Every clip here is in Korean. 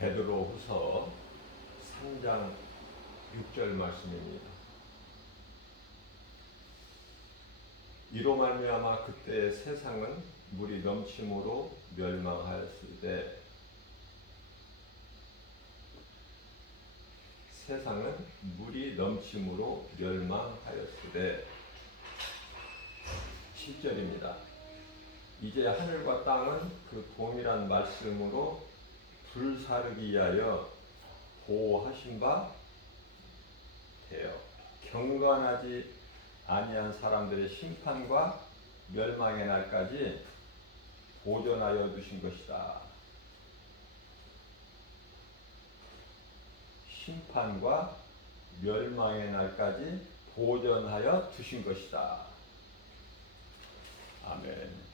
베드로후서 3장 6절 말씀입니다. 이로 말미암아 그때 세상은 물이 넘침으로 멸망하였으되 세상은 물이 넘침으로 멸망하였으되 7절입니다. 이제 하늘과 땅은 그 동일한 말씀으로 불사르기 위하여 보호하신 바 되어 경건하지 아니한 사람들의 심판과 멸망의 날까지 보존하여 두신 것이다. 심판과 멸망의 날까지 보존하여 두신 것이다. 아멘.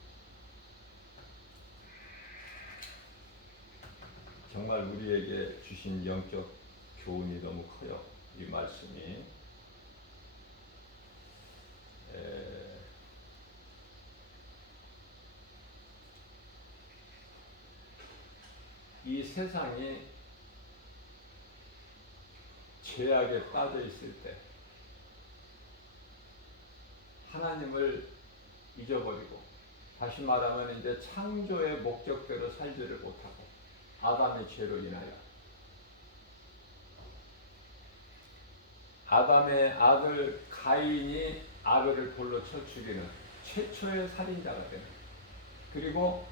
정말 우리에게 주신 영적 교훈이 너무 커요. 이 말씀이. 이 세상이 죄악에 빠져 있을 때 하나님을 잊어버리고, 다시 말하면 이제 창조의 목적대로 살지를 못하고 아담의 죄로 인하여 아담의 아들 가인이 아벨을 돌로 쳐 죽이는 최초의 살인자가 되는, 그리고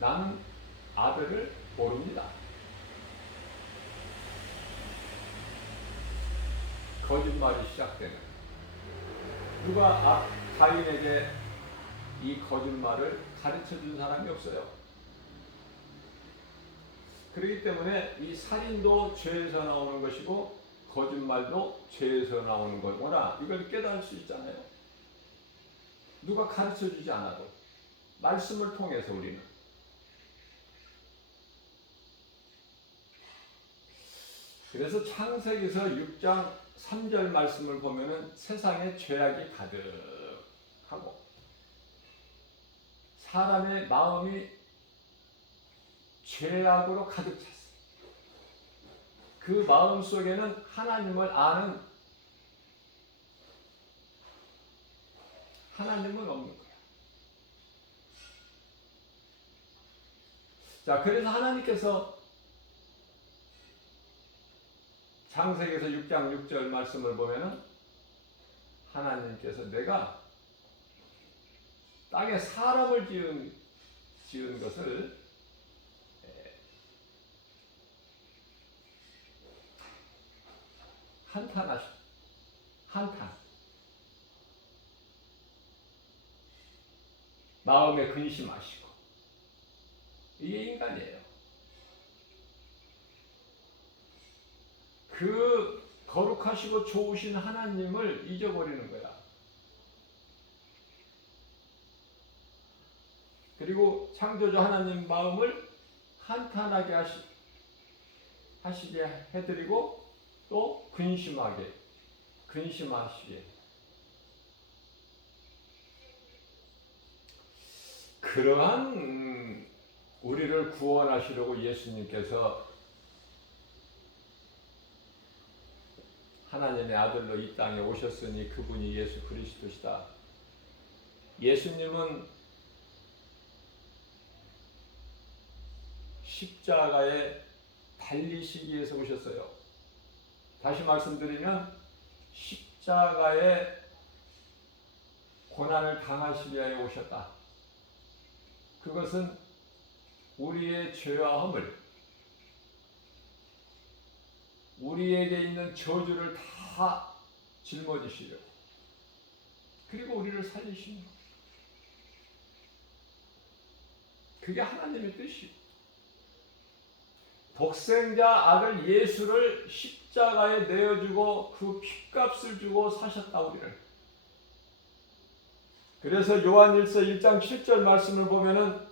나는 아벨을 모릅니다. 거짓말이 시작되는, 누가 가인에게 이 거짓말을 가르쳐 준 사람이 없어요. 그렇기 때문에 이 살인도 죄에서 나오는 것이고 거짓말도 죄에서 나오는 거구나, 이걸 깨달을 수 있잖아요. 누가 가르쳐 주지 않아도 말씀을 통해서 우리는. 그래서 창세기서 6장 3절 말씀을 보면은 세상에 죄악이 가득하고 사람의 마음이 죄악으로 가득 찼어요. 그 마음 속에는 하나님을 아는 하나님은 없는 거예요. 자, 그래서 하나님께서 창세기에서 6장 6절 말씀을 보면은 하나님께서 내가 땅에 사람을 지은 것을 한탄 마음에 근심하시고, 이게 인간이에요. 그 거룩하시고 좋으신 하나님을 잊어버리는 거야. 그리고 창조주 하나님 마음을 한탄하게 하시게 해드리고 또 근심하시게. 그러한 우리를 구원하시려고 예수님께서 하나님의 아들로 이 땅에 오셨으니 그분이 예수 그리스도시다. 예수님은 십자가에 달리시기 위해서 오셨어요. 다시 말씀드리면 십자가에 고난을 당하시기 위하여 오셨다. 그것은 우리의 죄와함을, 우리에게 있는 저주를 다 짊어지시려고, 그리고 우리를 살리시는 것. 그게 하나님의 뜻이에요. 독생자 아들 예수를 십자가에 내어주고 그 핏값을 주고 사셨다, 우리를. 그래서 요한일서 1장 7절 말씀을 보면은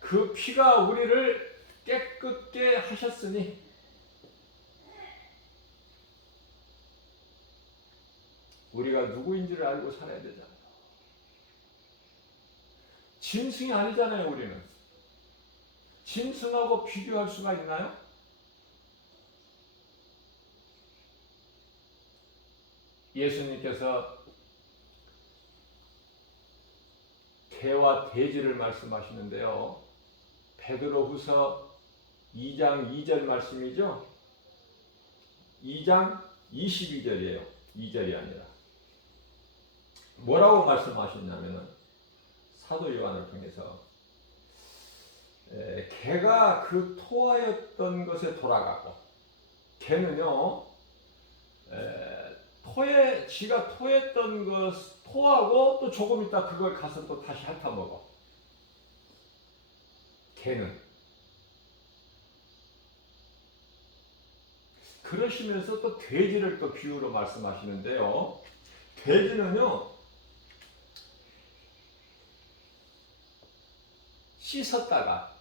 그 피가 우리를 깨끗게 하셨으니, 우리가 누구인지를 알고 살아야 되잖아요. 짐승이 아니잖아요, 우리는. 짐승하고 비교할 수가 있나요? 예수님께서 개와 돼지를 말씀하시는데요. 베드로후서 2장 2절 말씀이죠. 2장 22절이에요. 2절이 아니라. 뭐라고 말씀하셨냐면은 사도 요한을 통해서 개가 그 토하였던 것에 돌아가고, 개는요 지가 토했던 것 토하고 또 조금 있다 그걸 가서 또 다시 핥아 먹어. 개는 그러시면서 또 돼지를 또 비유로 말씀하시는데요. 돼지는요 씻었다가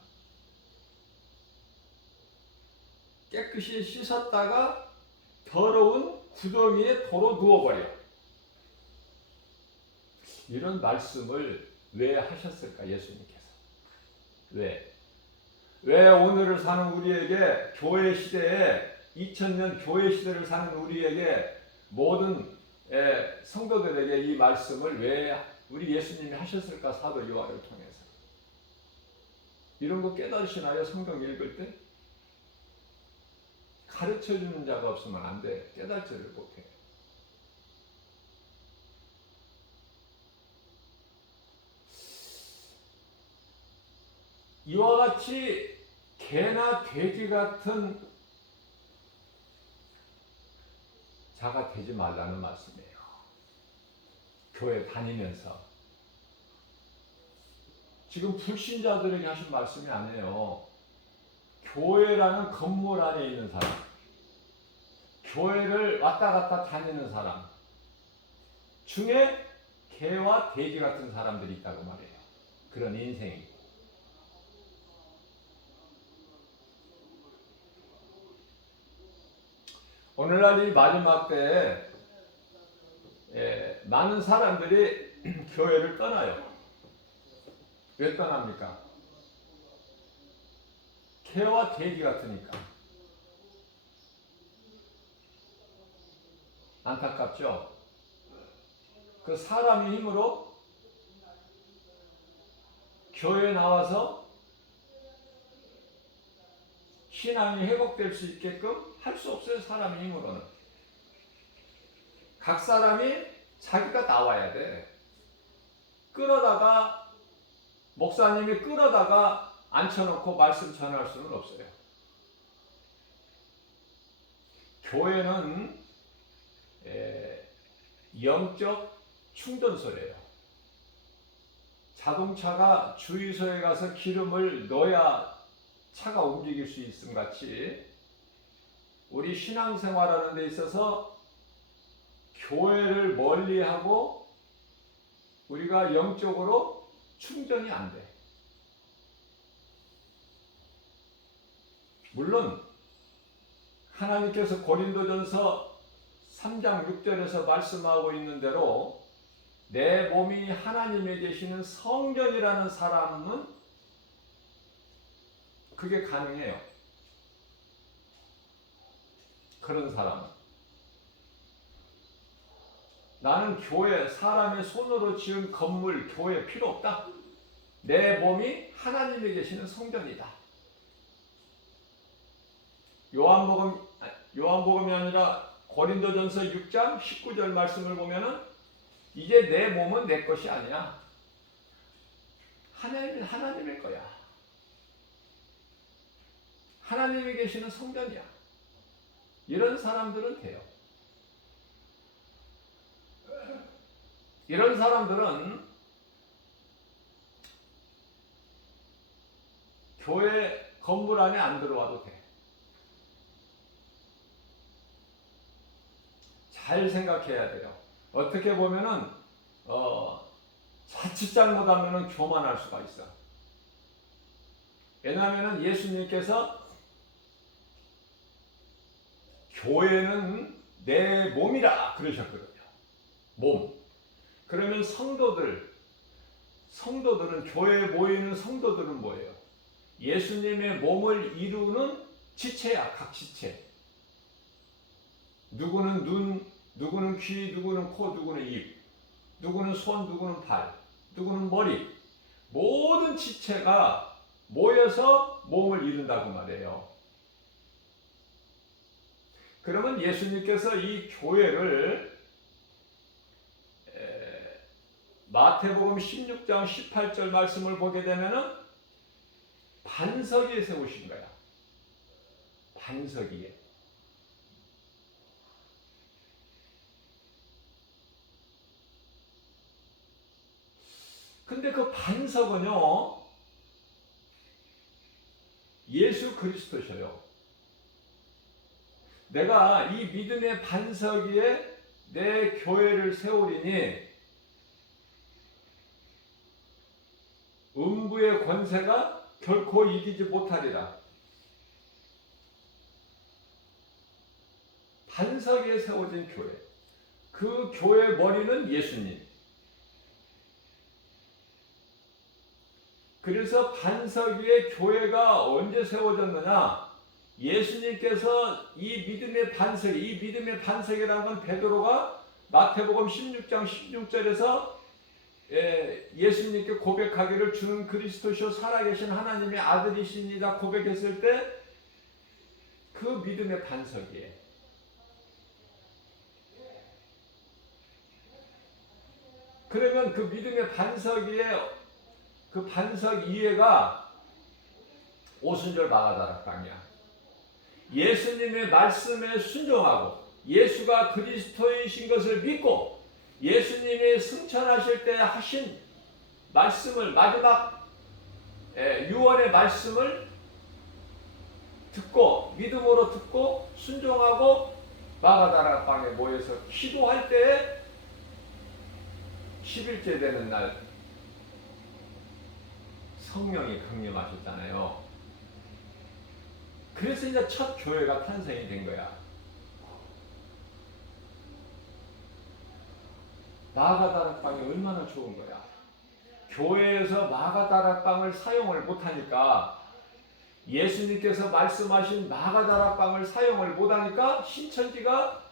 깨끗이 씻었다가 더러운 구덩이에 도로 누워버려. 이런 말씀을 왜 하셨을까? 예수님께서 왜 오늘을 사는 우리에게, 교회 시대에 2000년 교회 시대를 사는 우리에게, 모든 성도들에게 이 말씀을 왜 우리 예수님이 하셨을까? 사도 요한을 통해서. 이런 거 깨달으시나요? 성경 읽을 때? 가르쳐주는 자가 없으면 안 돼. 깨달지를 못해. 이와 같이 개나 돼지 같은 자가 되지 말라는 말씀이에요. 교회 다니면서. 지금 불신자들에게 하신 말씀이 아니에요. 교회라는 건물 안에 있는 사람, 교회를 왔다 갔다 다니는 사람 중에 개와 돼지 같은 사람들이 있다고 말해요. 그런 인생이. 오늘날 이 마지막 때에 많은 사람들이 교회를 떠나요. 왜 떠납니까? 개와 돼지 같으니까. 안타깝죠? 그 사람의 힘으로 교회에 나와서 신앙이 회복될 수 있게끔 할 수 없어요. 사람의 힘으로는. 각 사람이 자기가 나와야 돼. 끌어다가, 목사님이 끌어다가 앉혀놓고 말씀 전할 수는 없어요. 교회는 영적 충전소래요. 자동차가 주유소에 가서 기름을 넣어야 차가 움직일 수 있음 같이, 우리 신앙생활하는 데 있어서 교회를 멀리하고 우리가 영적으로 충전이 안 돼. 물론 하나님께서 고린도전서 3장 6절에서 말씀하고 있는 대로 내 몸이 하나님에 계시는 성전이라는 사람은 그게 가능해요. 그런 사람은. 나는 교회, 사람의 손으로 지은 건물, 교회 필요 없다. 내 몸이 하나님에 계시는 성전이다. 요한복음이 아니라 고린도전서 6장 19절 말씀을 보면은 이제 내 몸은 내 것이 아니야. 하나님의 거야. 하나님이 계시는 성전이야. 이런 사람들은 돼요. 이런 사람들은 교회 건물 안에 안 들어와도 돼. 잘 생각해야 돼요. 어떻게 보면은 자칫 잘못하면은 교만할 수가 있어. 왜냐하면은 예수님께서 교회는 내 몸이라 그러셨거든요. 몸. 그러면 성도들은, 교회에 모이는 성도들은 뭐예요? 예수님의 몸을 이루는 지체야. 각 지체. 누구는 눈, 누구는 귀, 누구는 코, 누구는 입, 누구는 손, 누구는 발, 누구는 머리. 모든 지체가 모여서 몸을 이룬다고 말해요. 그러면 예수님께서 이 교회를 마태복음 16장 18절 말씀을 보게 되면은 반석 위에 세우신 거야. 반석 위에. 근데 그 반석은요, 예수 그리스도셔요. 내가 이 믿음의 반석 위에 내 교회를 세우리니 음부의 권세가 결코 이기지 못하리라. 반석 위에 세워진 교회. 그 교회 머리는 예수님. 그래서 반석 위에 교회가 언제 세워졌느냐? 예수님께서 이 믿음의 반석, 이 믿음의 반석이라는 건 베드로가 마태복음 16장 16절에서 예수님께 고백하기를 주는 그리스도시요 살아계신 하나님의 아들이시니라 고백했을 때 그 믿음의 반석이에요. 그러면 그 믿음의 반석 위에 그 반석 이해가 오순절 마가다락방이야. 예수님의 말씀에 순종하고 예수가 그리스도이신 것을 믿고 예수님이 승천하실 때 하신 말씀을 마지막 유언의 말씀을 듣고 믿음으로 듣고 순종하고 마가다락방에 모여서 기도할 때에 10일째 되는 날 성령이 강림하셨잖아요. 그래서 이제 첫 교회가 탄생이 된 거야. 마가다락방이 얼마나 좋은 거야. 교회에서 마가다락방을 사용을 못하니까 예수님께서 말씀하신 마가다락방을 사용을 못하니까 신천지가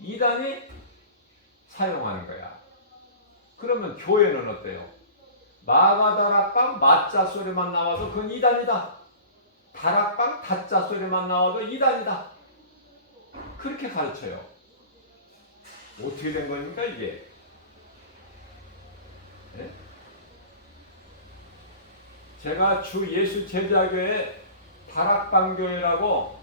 이단이 사용하는 거야. 그러면 교회는 어때요? 마가다락방 마자 소리만 나와도 그건 이단이다. 다락방 다자 소리만 나와도 이단이다. 그렇게 가르쳐요. 어떻게 된 겁니까 이게? 네? 제가 주 예수 제자교회 다락방교회라고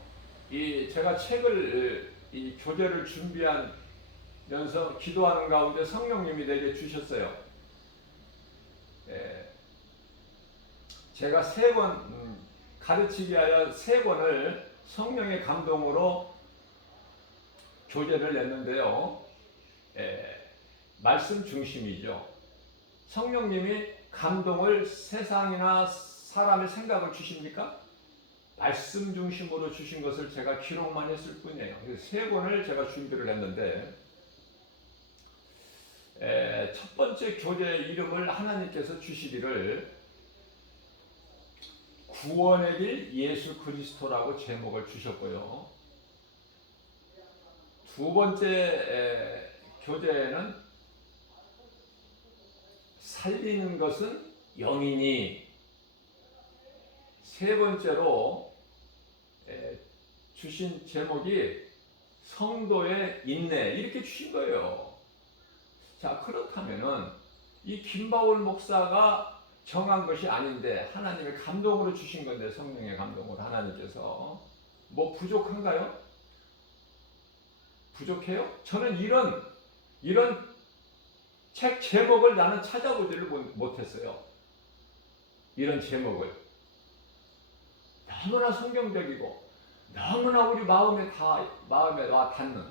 제가 책을 이 교재를 준비하면서 기도하는 가운데 성령님이 내게 주셨어요. 제가 3권 가르치기 하여 3권을 성령의 감동으로 교재를 냈는데요. 말씀 중심이죠. 성령님이 감동을 세상이나 사람의 생각을 주십니까? 말씀 중심으로 주신 것을 제가 기록만 했을 뿐이에요. 그래서 3권을 제가 준비를 했는데 첫 번째 교재 이름을 하나님께서 주시기를 구원의 길 예수 그리스도라고 제목을 주셨고요. 두 번째 교재는 살리는 것은 영이니, 세 번째로 주신 제목이 성도의 인내, 이렇게 주신 거예요. 자, 그렇다면은 이 김바울 목사가 정한 것이 아닌데 하나님의 감동으로 주신 건데, 성령의 감동으로 하나님께서 뭐 부족한가요? 부족해요? 저는 이런 책 제목을 나는 찾아보지를 못했어요. 이런 제목을 너무나 성경적이고 너무나 우리 마음에 와 닿는,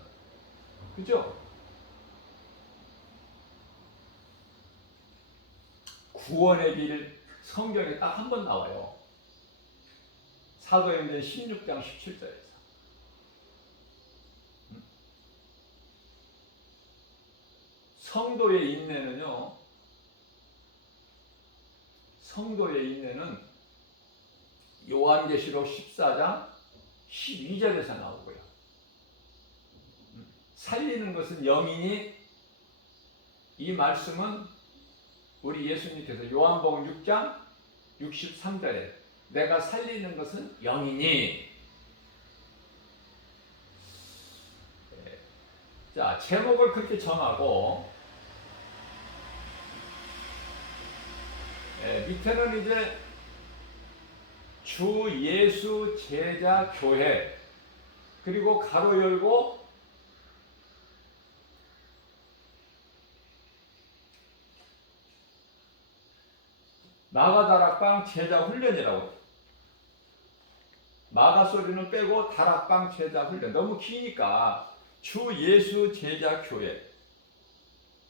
그죠? 구원의 길 성경에 딱 한 번 나와요. 사도행전 16장 17절에서. 성도의 인내는 요한계시록 14장 12절에서 나오고요. 살리는 것은 영이니, 이 말씀은 우리 예수님께서 요한복음 6장 63절에 내가 살리는 것은 영이니. 자, 제목을 그렇게 정하고 밑에는 이제 주 예수 제자 교회, 그리고 가로 열고 마가다락방 제자 훈련이라고. 마가 소리는 빼고 다락방 제자 훈련. 너무 기니까 주 예수 제자 교회.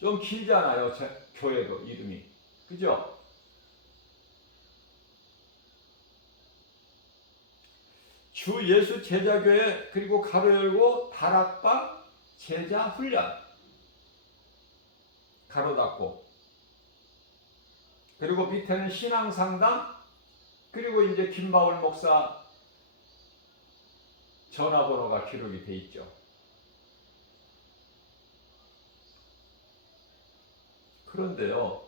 좀 길잖아요. 교회도 이름이. 그죠? 주 예수 제자 교회, 그리고 가로 열고 다락방 제자 훈련. 가로 닫고. 그리고 밑에는 신앙상담, 그리고 이제 김바울 목사 전화번호가 기록이 돼 있죠. 그런데요,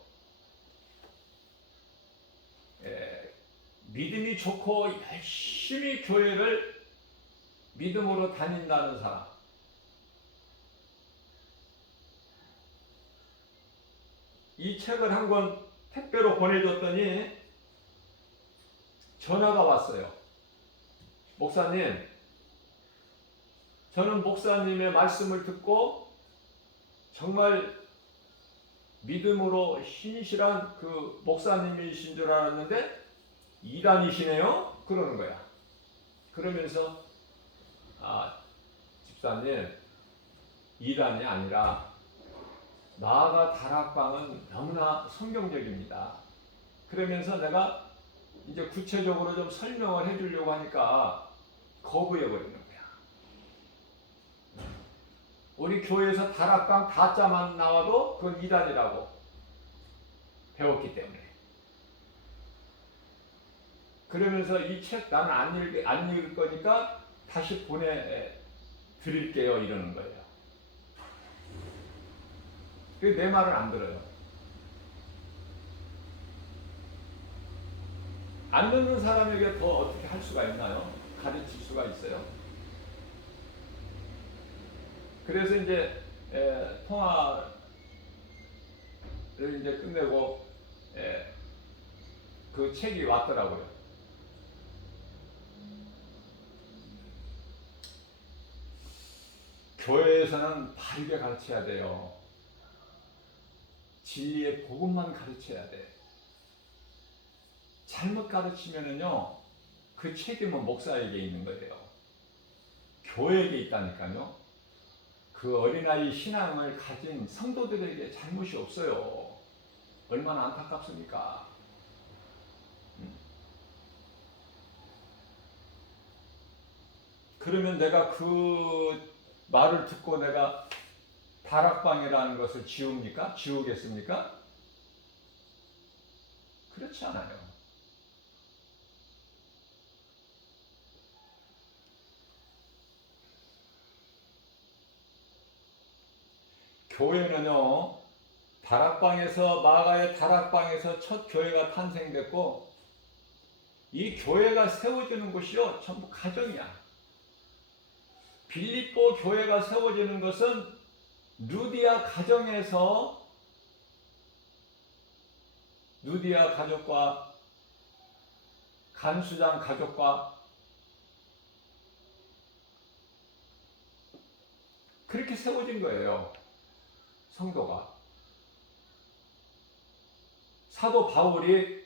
믿음이 좋고 열심히 교회를 믿음으로 다닌다는 사람, 이 책을 한 권 택배로 보내줬더니 전화가 왔어요. 목사님, 저는 목사님의 말씀을 듣고 정말 믿음으로 신실한 그 목사님이신 줄 알았는데 이단이시네요? 그러는 거야. 그러면서 집사님, 이단이 아니라 나아가 다락방은 너무나 성경적입니다. 그러면서 내가 이제 구체적으로 좀 설명을 해주려고 하니까 거부해버리는 거야. 우리 교회에서 다락방 다자만 나와도 그건 이단이라고 배웠기 때문에. 그러면서 이 책 나는 안 읽을 거니까 다시 보내드릴게요, 이러는 거예요. 내 말을 안 들어요. 안 듣는 사람에게 더 어떻게 할 수가 있나요? 가르칠 수가 있어요? 그래서 이제 통화를 이제 끝내고 그 책이 왔더라고요. 교회에서는 바르게 가르쳐야 돼요. 진리의 복음만 가르쳐야 돼. 잘못 가르치면은요, 그 책임은 목사에게 있는 거예요. 교회에게 있다니까요. 그 어린아이 신앙을 가진 성도들에게 잘못이 없어요. 얼마나 안타깝습니까? 그러면 내가 그 말을 듣고 내가 다락방이라는 것을 지웁니까? 지우겠습니까? 그렇지 않아요. 교회는요, 다락방에서, 마가의 다락방에서 첫 교회가 탄생됐고, 이 교회가 세워지는 곳이요, 전부 가정이야. 빌립보 교회가 세워지는 것은 루디아 가정에서, 루디아 가족과 간수장 가족과 그렇게 세워진 거예요. 성도가. 사도 바울이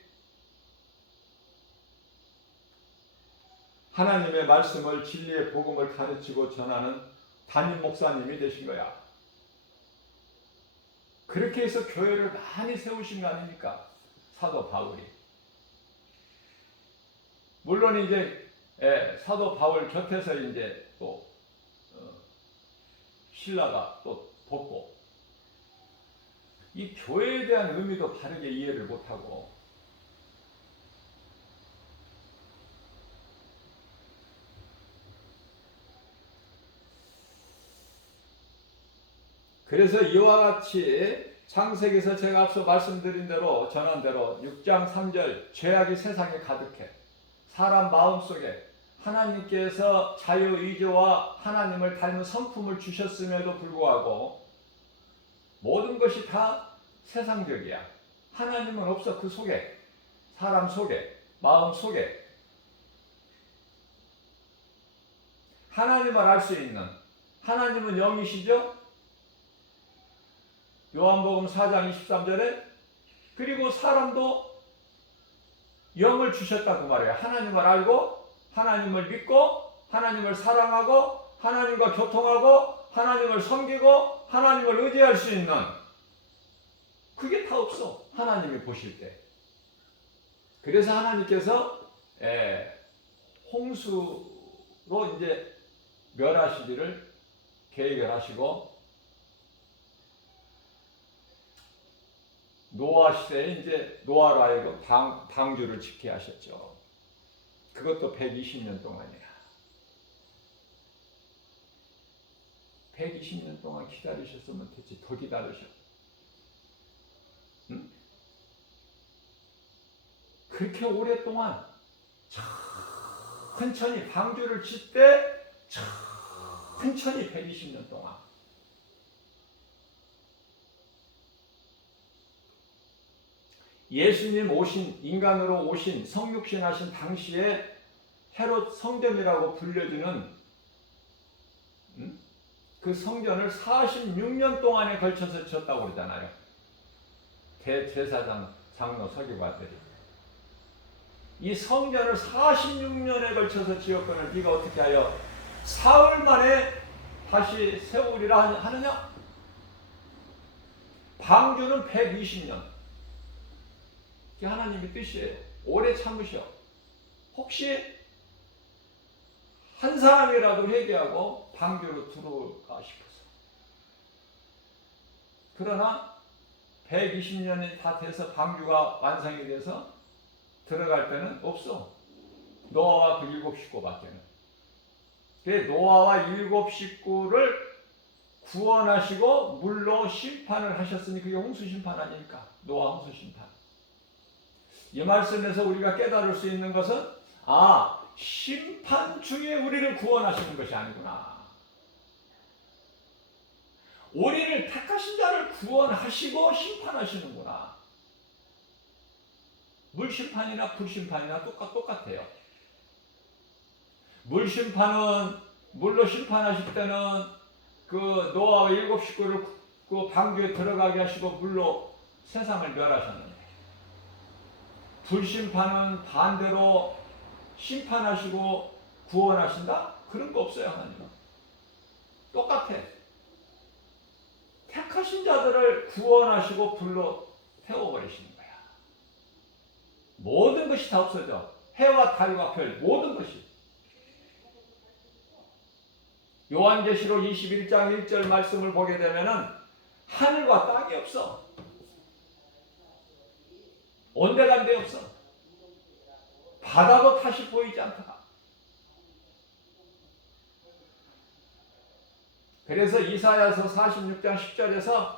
하나님의 말씀을, 진리의 복음을 가르치고 전하는 담임 목사님이 되신 거야. 그렇게 해서 교회를 많이 세우신 거 아닙니까? 사도 바울이. 물론 이제 사도 바울 곁에서 이제 또 신라가 또 돕고, 이 교회에 대한 의미도 바르게 이해를 못하고, 그래서 이와 같이 창세기에서 제가 앞서 말씀드린 대로 전한 대로 6장 3절 죄악이 세상에 가득해. 사람 마음속에 하나님께서 자유의지와 하나님을 닮은 성품을 주셨음에도 불구하고 모든 것이 다 세상적이야. 하나님은 없어. 그 속에, 사람 속에, 마음 속에. 하나님을 알 수 있는, 하나님은 영이시죠? 요한복음 4장 23절에 그리고 사람도 영을 주셨다고 말해요. 하나님을 알고 하나님을 믿고 하나님을 사랑하고 하나님과 교통하고 하나님을 섬기고 하나님을 의지할 수 있는, 그게 다 없어. 하나님이 보실 때. 그래서 하나님께서 홍수로 이제 멸하시기를 계획을 하시고 노아 시대에 이제 노아로 하여금 방주를 짓게 하셨죠. 그것도 120년 동안이야. 120년 동안 기다리셨으면 됐지. 더 기다리셔. 응? 그렇게 오랫동안 천천히 방주를 짓되 천천히 120년 동안. 예수님 오신, 인간으로 오신, 성육신 하신 당시에 헤롯 성전이라고 불려주는 그 성전을 46년 동안에 걸쳐서 지었다고 그러잖아요. 대제사장, 장로, 서기관들이. 이 성전을 46년에 걸쳐서 지었거늘 네가 어떻게 하여 사흘 만에 다시 세우리라 하느냐? 방주는 120년. 그게 하나님의 뜻이에요. 오래 참으셔. 혹시 한 사람이라도 회개하고 방주로 들어올까 싶어서. 그러나 120년이 다 돼서 방주가 완성이 돼서 들어갈 때는 없어. 노아와 그 7 식구밖에는. 노아와 7 식구를 구원하시고 물로 심판을 하셨으니 그게 홍수 심판 아닙니까? 노아 홍수 심판. 이 말씀에서 우리가 깨달을 수 있는 것은 심판 중에 우리를 구원하시는 것이 아니구나. 우리를 택하신 자를 구원하시고 심판하시는구나. 물심판이나 불심판이나 똑같아요. 물심판은 물로 심판하실 때는 그 노아와 7 식구를 그 방주에 들어가게 하시고 물로 세상을 멸하셨는데, 불심판은 반대로 심판하시고 구원하신다? 그런 거 없어요. 하나님은 똑같아. 택하신 자들을 구원하시고 불로 태워버리시는 거야. 모든 것이 다 없어져. 해와 달과 별 모든 것이. 요한계시록 21장 1절 말씀을 보게 되면은 하늘과 땅이 없어. 온데간데 없어. 바다도 다시 보이지 않다. 그래서 이사야서 46장 10절에서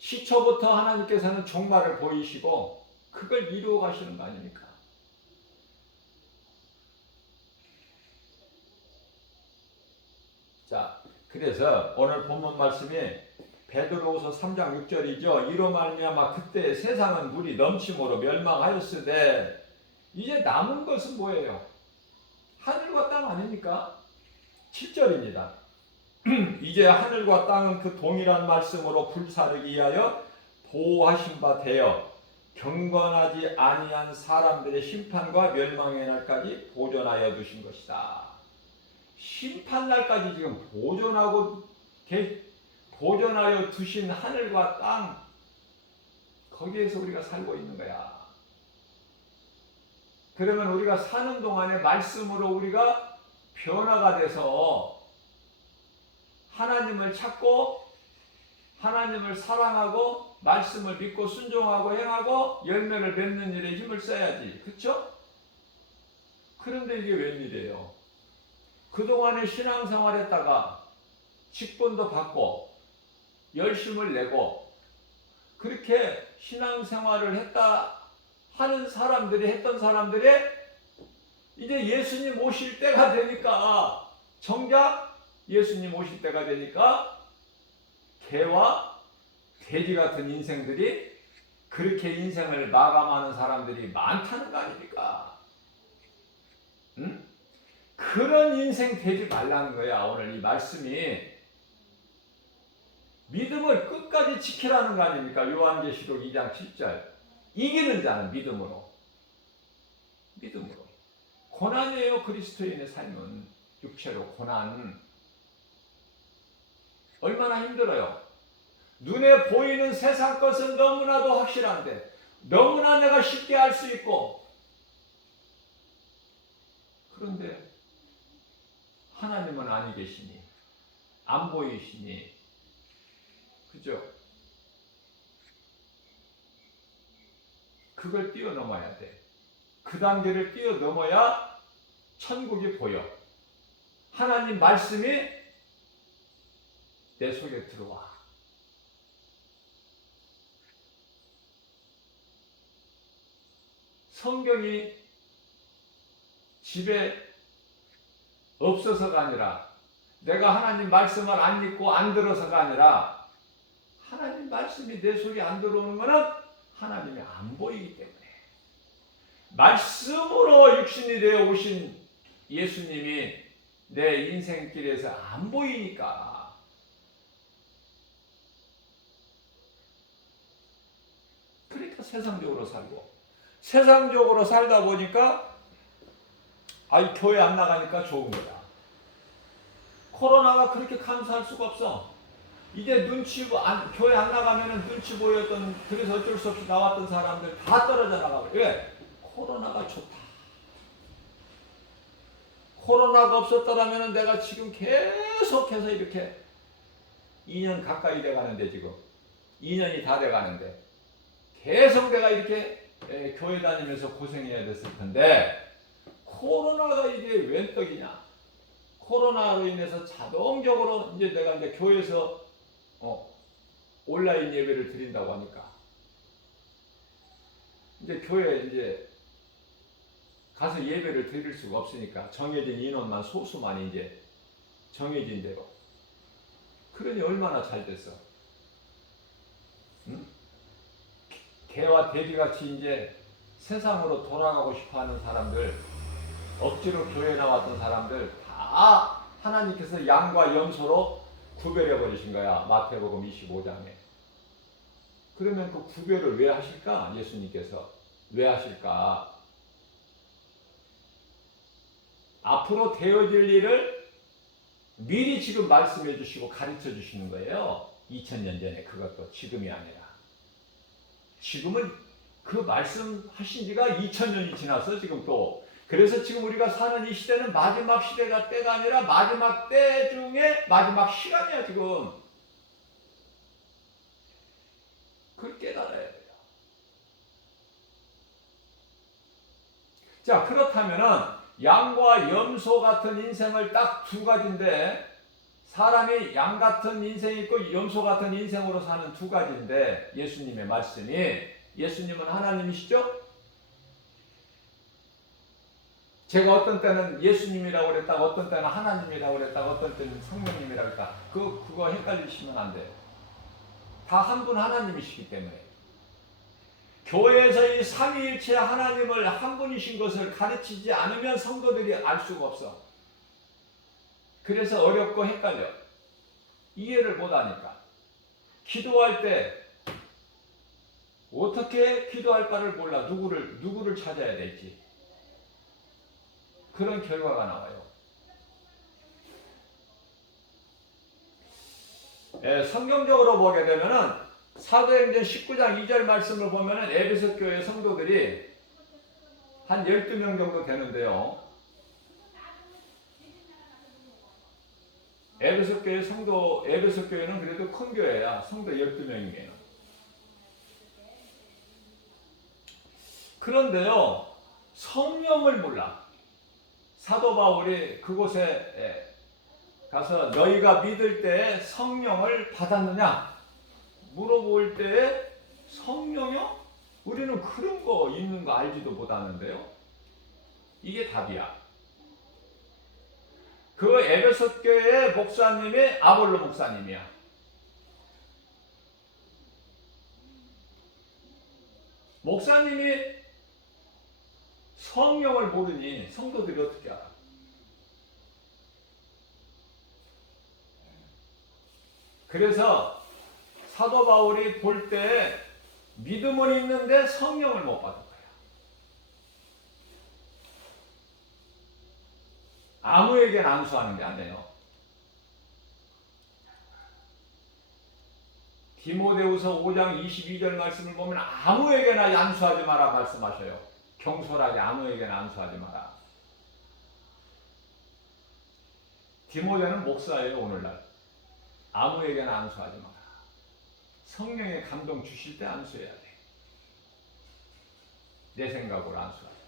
시초부터 하나님께서는 종말을 보이시고 그걸 이루어 가시는 거 아닙니까? 자, 그래서 오늘 본문 말씀이 베드로후서 3장 6절이죠. 이로 말미암아 그때 세상은 물이 넘침으로 멸망하였으되 이제 남은 것은 뭐예요? 하늘과 땅 아닙니까? 7절입니다. 이제 하늘과 땅은 그 동일한 말씀으로 불사르기 위하여 보호하신 바 되어 경건하지 아니한 사람들의 심판과 멸망의 날까지 보존하여 두신 것이다. 심판날까지 지금 보존하여 두신 하늘과 땅, 거기에서 우리가 살고 있는 거야. 그러면 우리가 사는 동안에 말씀으로 우리가 변화가 돼서 하나님을 찾고 하나님을 사랑하고 말씀을 믿고 순종하고 행하고 열매를 맺는 일에 힘을 써야지. 그렇죠? 그런데 이게 웬일이에요? 그동안에 신앙생활 했다가 직분도 받고 열심을 내고 그렇게 신앙생활을 했던 사람들이 이제 예수님 오실 때가 되니까 정작 예수님 오실 때가 되니까 개와 돼지 같은 인생들이 그렇게 인생을 마감하는 사람들이 많다는 거 아닙니까? 응? 그런 인생 되지 말라는 거야. 오늘 이 말씀이 믿음을 끝까지 지키라는 거 아닙니까? 요한계시록 2장 7절 이기는 자는 믿음으로 고난이에요. 그리스도인의 삶은 육체로 고난 얼마나 힘들어요. 눈에 보이는 세상 것은 너무나도 확실한데 너무나 내가 쉽게 알 수 있고 그런데 하나님은 아니 계시니 안 보이시니 그죠? 그걸 뛰어넘어야 돼. 그 단계를 뛰어넘어야 천국이 보여. 하나님 말씀이 내 속에 들어와. 성경이 집에 없어서가 아니라 내가 하나님 말씀을 안 읽고 안 들어서가 아니라 하나님 말씀이 내 속에 안 들어오는 것은 하나님이 안 보이기 때문에 말씀으로 육신이 되어 오신 예수님이 내 인생길에서 안 보이니까 그러니까 세상적으로 살다 보니까 교회 안 나가니까 좋은 거야. 코로나가 그렇게 감사할 수가 없어. 이제 교회 안 나가면은 눈치 보였던, 그래서 어쩔 수 없이 나왔던 사람들 다 떨어져 나가고. 왜? 코로나가 좋다. 코로나가 없었더라면 내가 지금 계속해서 이렇게 2년 가까이 돼 가는데, 지금 2년이 다 돼 가는데 계속 내가 이렇게 교회 다니면서 고생해야 됐을 텐데 코로나가 이게 웬 떡이냐? 코로나로 인해서 자동적으로 이제 내가 이제 교회에서 온라인 예배를 드린다고 하니까 이제 교회에 이제 가서 예배를 드릴 수가 없으니까 정해진 인원만 소수만 이제 정해진 대로. 그러니 얼마나 잘 됐어. 응? 개와 돼지같이 이제 세상으로 돌아가고 싶어하는 사람들, 억지로 교회 나왔던 사람들 다 하나님께서 양과 염소로 구별해 버리신 거야. 마태복음 25장에. 그러면 그 구별을 왜 하실까? 예수님께서 왜 하실까? 앞으로 되어질 일을 미리 지금 말씀해 주시고 가르쳐 주시는 거예요. 2000년 전에. 그것도 지금이 아니라. 지금은 그 말씀하신 지가 2000년이 지났어 지금 또. 그래서 지금 우리가 사는 이 시대는 마지막 때가 아니라 마지막 때 중에 마지막 시간이야 지금. 그걸 깨달아야 돼요. 자, 그렇다면은 양과 염소 같은 인생을 딱 두 가지인데, 사람이 양 같은 인생이 있고 염소 같은 인생으로 사는 두 가지인데, 예수님의 말씀이, 예수님은 하나님이시죠? 제가 어떤 때는 예수님이라고 그랬다가 어떤 때는 하나님이라고 그랬다가 어떤 때는 성령님이라고 그랬다. 그거 헷갈리시면 안 돼요. 다 한 분 하나님이시기 때문에. 교회에서 이 삼위일체 하나님을 한 분이신 것을 가르치지 않으면 성도들이 알 수가 없어. 그래서 어렵고 헷갈려. 이해를 못하니까. 기도할 때 어떻게 기도할까를 몰라. 누구를 찾아야 될지. 그런 결과가 나와요. 성경적으로 보게 되면은 사도행전 19장 2절 말씀을 보면은 에베소 교회 성도들이 한 12명 정도 되는데요. 에베소 교회는 그래도 큰 교회야. 성도 12명이에요. 그런데요, 성령을 몰라. 사도 바울이 그곳에 가서 너희가 믿을 때 성령을 받았느냐 물어볼 때 성령이요? 우리는 그런 거 있는 거 알지도 못하는데요. 이게 답이야. 그 에베소 교회 목사님이 아볼로 목사님이야. 목사님이 성령을 모르니 성도들이 어떻게 알아? 그래서 사도 바울이 볼 때 믿음은 있는데 성령을 못 받은 거예요. 아무에게나 안수하는 게 아니에요. 디모데후서 5장 22절 말씀을 보면 아무에게나 안수하지 마라 말씀하셔요. 경솔하게 아무에게나 안수하지 마라. 디모데는 목사예요. 오늘날 아무에게나 안수하지 마라. 성령의 감동 주실 때 안수해야 돼. 내 생각으로 안수하지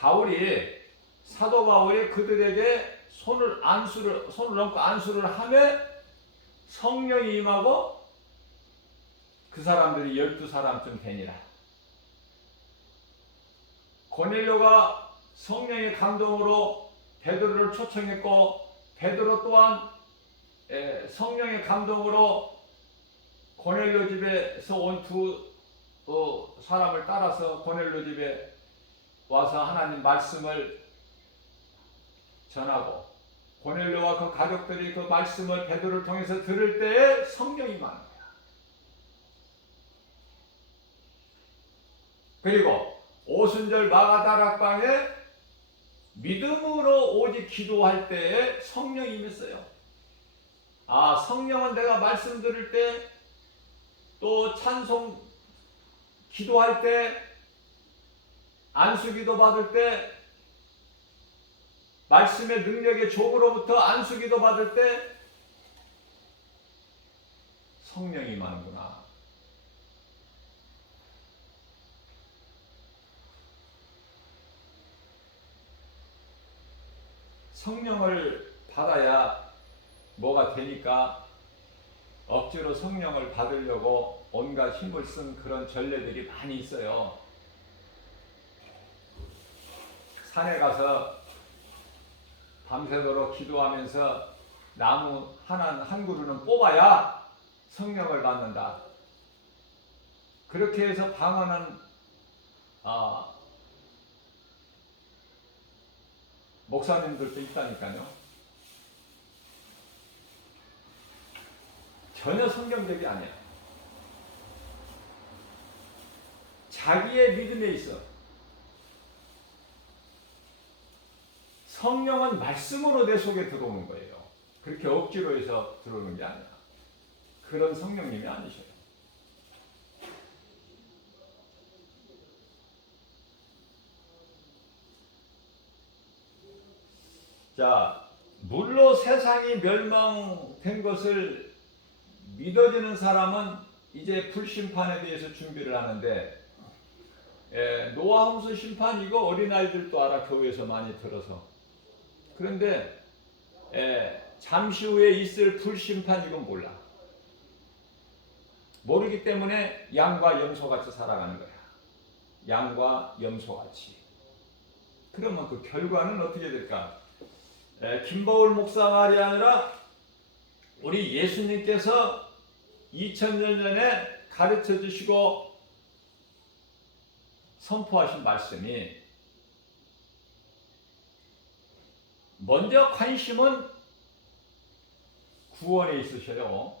마. 사도 바울이 그들에게 손을 얹고 안수를 하며 성령이 임하고 그 사람들이 12사람쯤 되니라. 고넬료가 성령의 감동으로 베드로를 초청했고 베드로 또한 성령의 감동으로 고넬료 집에서 온 두 사람을 따라서 고넬료 집에 와서 하나님 말씀을 전하고 고넬료와 그 가족들이 그 말씀을 베드로를 통해서 들을 때에 성령이 임하는 거야. 그리고 오순절 마가다락방에 믿음으로 오직 기도할 때에 성령이 임했어요. 아, 성령은 내가 말씀 들을 때 또 찬송 기도할 때 안수기도 받을 때 말씀의 능력의 종으로부터 안수기도 받을 때 성령이 임하는구나. 성령을 받아야 뭐가 되니까 억지로 성령을 받으려고 온갖 힘을 쓴 그런 전례들이 많이 있어요. 산에 가서 밤새도록 기도하면서 나무 한 그루는 뽑아야 성령을 받는다. 그렇게 해서 방언은 목사님들도 있다니까요. 전혀 성경적이 아니야. 자기의 믿음에 있어. 성령은 말씀으로 내 속에 들어오는 거예요. 그렇게 억지로 해서 들어오는 게 아니야. 그런 성령님이 아니셔요. 자, 물로 세상이 멸망된 것을 믿어지는 사람은 이제 불심판에 대해서 준비를 하는데, 노아 홍수 심판 이거 어린아이들도 알아. 교회에서 많이 들어서. 그런데 잠시 후에 있을 불심판 이건 몰라. 모르기 때문에 양과 염소같이 살아가는 거야. 양과 염소같이. 그러면 그 결과는 어떻게 될까? 김바울 목사 말이 아니라 우리 예수님께서 2000년 전에 가르쳐 주시고 선포하신 말씀이, 먼저 관심은 구원에 있으셔요.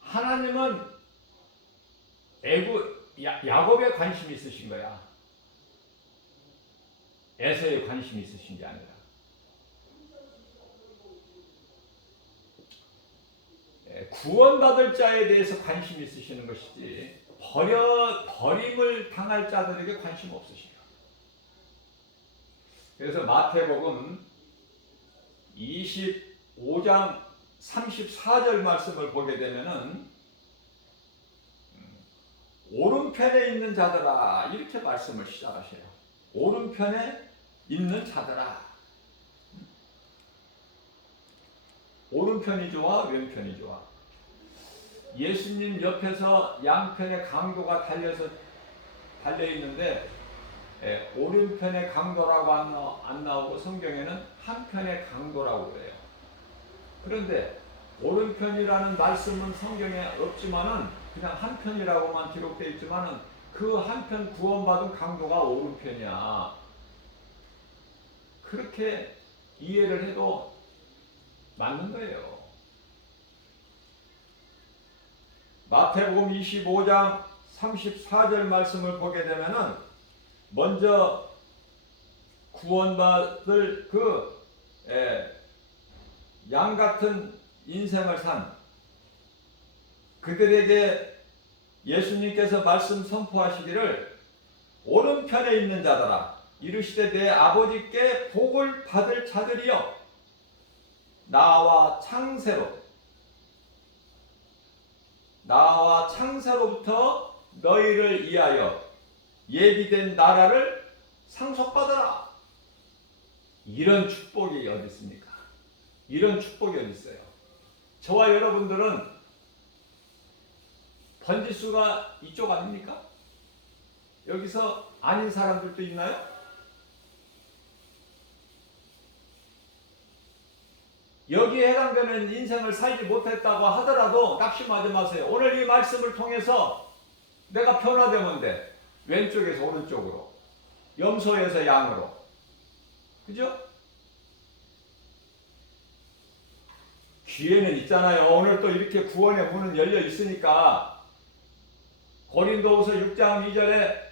하나님은 야곱에 관심이 있으신 거야. 에서에 관심이 있으신 게 아니라. 구원받을 자에 대해서 관심이 있으시는 것이지 버림을 당할 자들에게 관심 없으시죠. 그래서 마태복음 25장 34절 말씀을 보게 되면은 오른편에 있는 자들아, 이렇게 말씀을 시작하셔요. 오른편에 있는 자들아. 오른편이 좋아, 왼편이 좋아? 예수님 옆에서 양편의 강도가 달려 있는데, 오른편의 강도라고 안 나오고 성경에는 한편의 강도라고 해요. 그런데 오른편이라는 말씀은 성경에 없지만은 그냥 한편이라고만 기록되어 있지만은 그 한편 구원받은 강도가 오른편이야. 그렇게 이해를 해도 맞는 거예요. 마태복음 25장 34절 말씀을 보게 되면은 먼저 구원받을 양 같은 인생을 산 그들에게 예수님께서 말씀 선포하시기를 오른편에 있는 자들아 이르시되 내 아버지께 복을 받을 자들이여 나와 창세로부터 너희를 위하여 예비된 나라를 상속받아라. 이런 축복이 어디 있습니까? 이런 축복이 어디 있어요? 저와 여러분들은 번지수가 이쪽 아닙니까? 여기서 아닌 사람들도 있나요? 여기에 해당되는 인생을 살지 못했다고 하더라도 낙심하지 마세요. 오늘 이 말씀을 통해서 내가 변화되면 돼. 왼쪽에서 오른쪽으로, 염소에서 양으로. 그죠? 기회는 있잖아요. 오늘 또 이렇게 구원의 문은 열려 있으니까 고린도후서 6장 2절에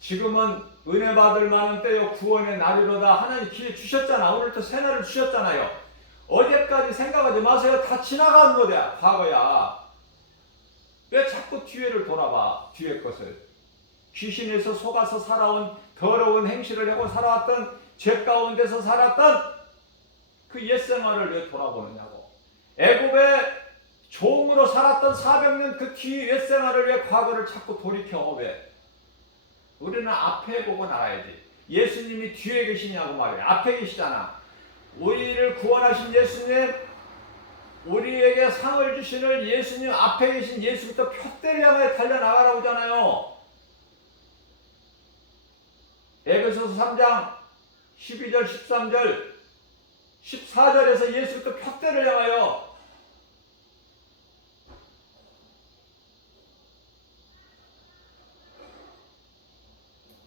지금은 은혜 받을 만한 때요 구원의 날이로다. 하나님 기회 주셨잖아. 오늘 또 새날을 주셨잖아요. 어제까지 생각하지 마세요. 다 지나간 거야. 과거야. 왜 자꾸 뒤를 돌아봐. 뒤의 것을. 귀신에서 속아서 살아온 더러운 행실을 하고 살아왔던 죄 가운데서 살았던 그 옛생활을 왜 돌아보느냐고. 애굽의 종으로 살았던 400년 그 뒤 옛생활을 왜 과거를 자꾸 돌이켜. 왜? 우리는 앞에 보고 나가야지. 예수님이 뒤에 계시냐고 말이야. 앞에 계시잖아. 우리를 구원하신 예수님, 우리에게 상을 주시는 예수님, 앞에 계신 예수부터 표대를 향해 달려나가라고 하잖아요. 에베소서 3장 12절, 13절, 14절에서 예수부터 표대를 향하여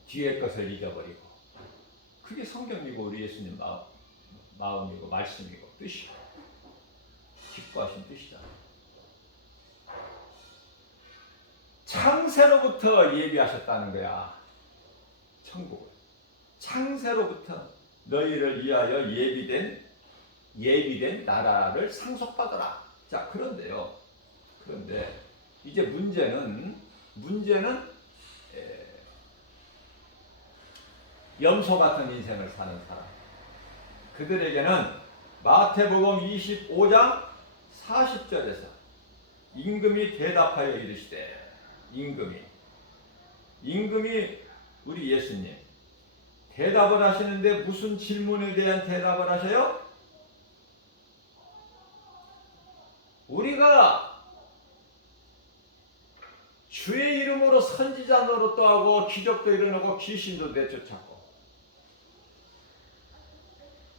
뒤의 것을 잊어버리고, 그게 성경이고 우리 예수님 마음이고 말씀이고 뜻이고 기뻐하신 뜻이잖아요. 창세로부터 예비하셨다는 거야. 천국을. 창세로부터 너희를 위하여 예비된 나라를 상속받아라. 자, 그런데 이제 문제는 염소 같은 인생을 사는 사람. 그들에게는 마태복음 25장 40절에서 임금이 대답하여 이르시되, 임금이 우리 예수님 대답을 하시는데 무슨 질문에 대한 대답을 하셔요? 우리가 주의 이름으로 선지자 노릇도 하고 기적도 일어나고 귀신도 내쫓았고,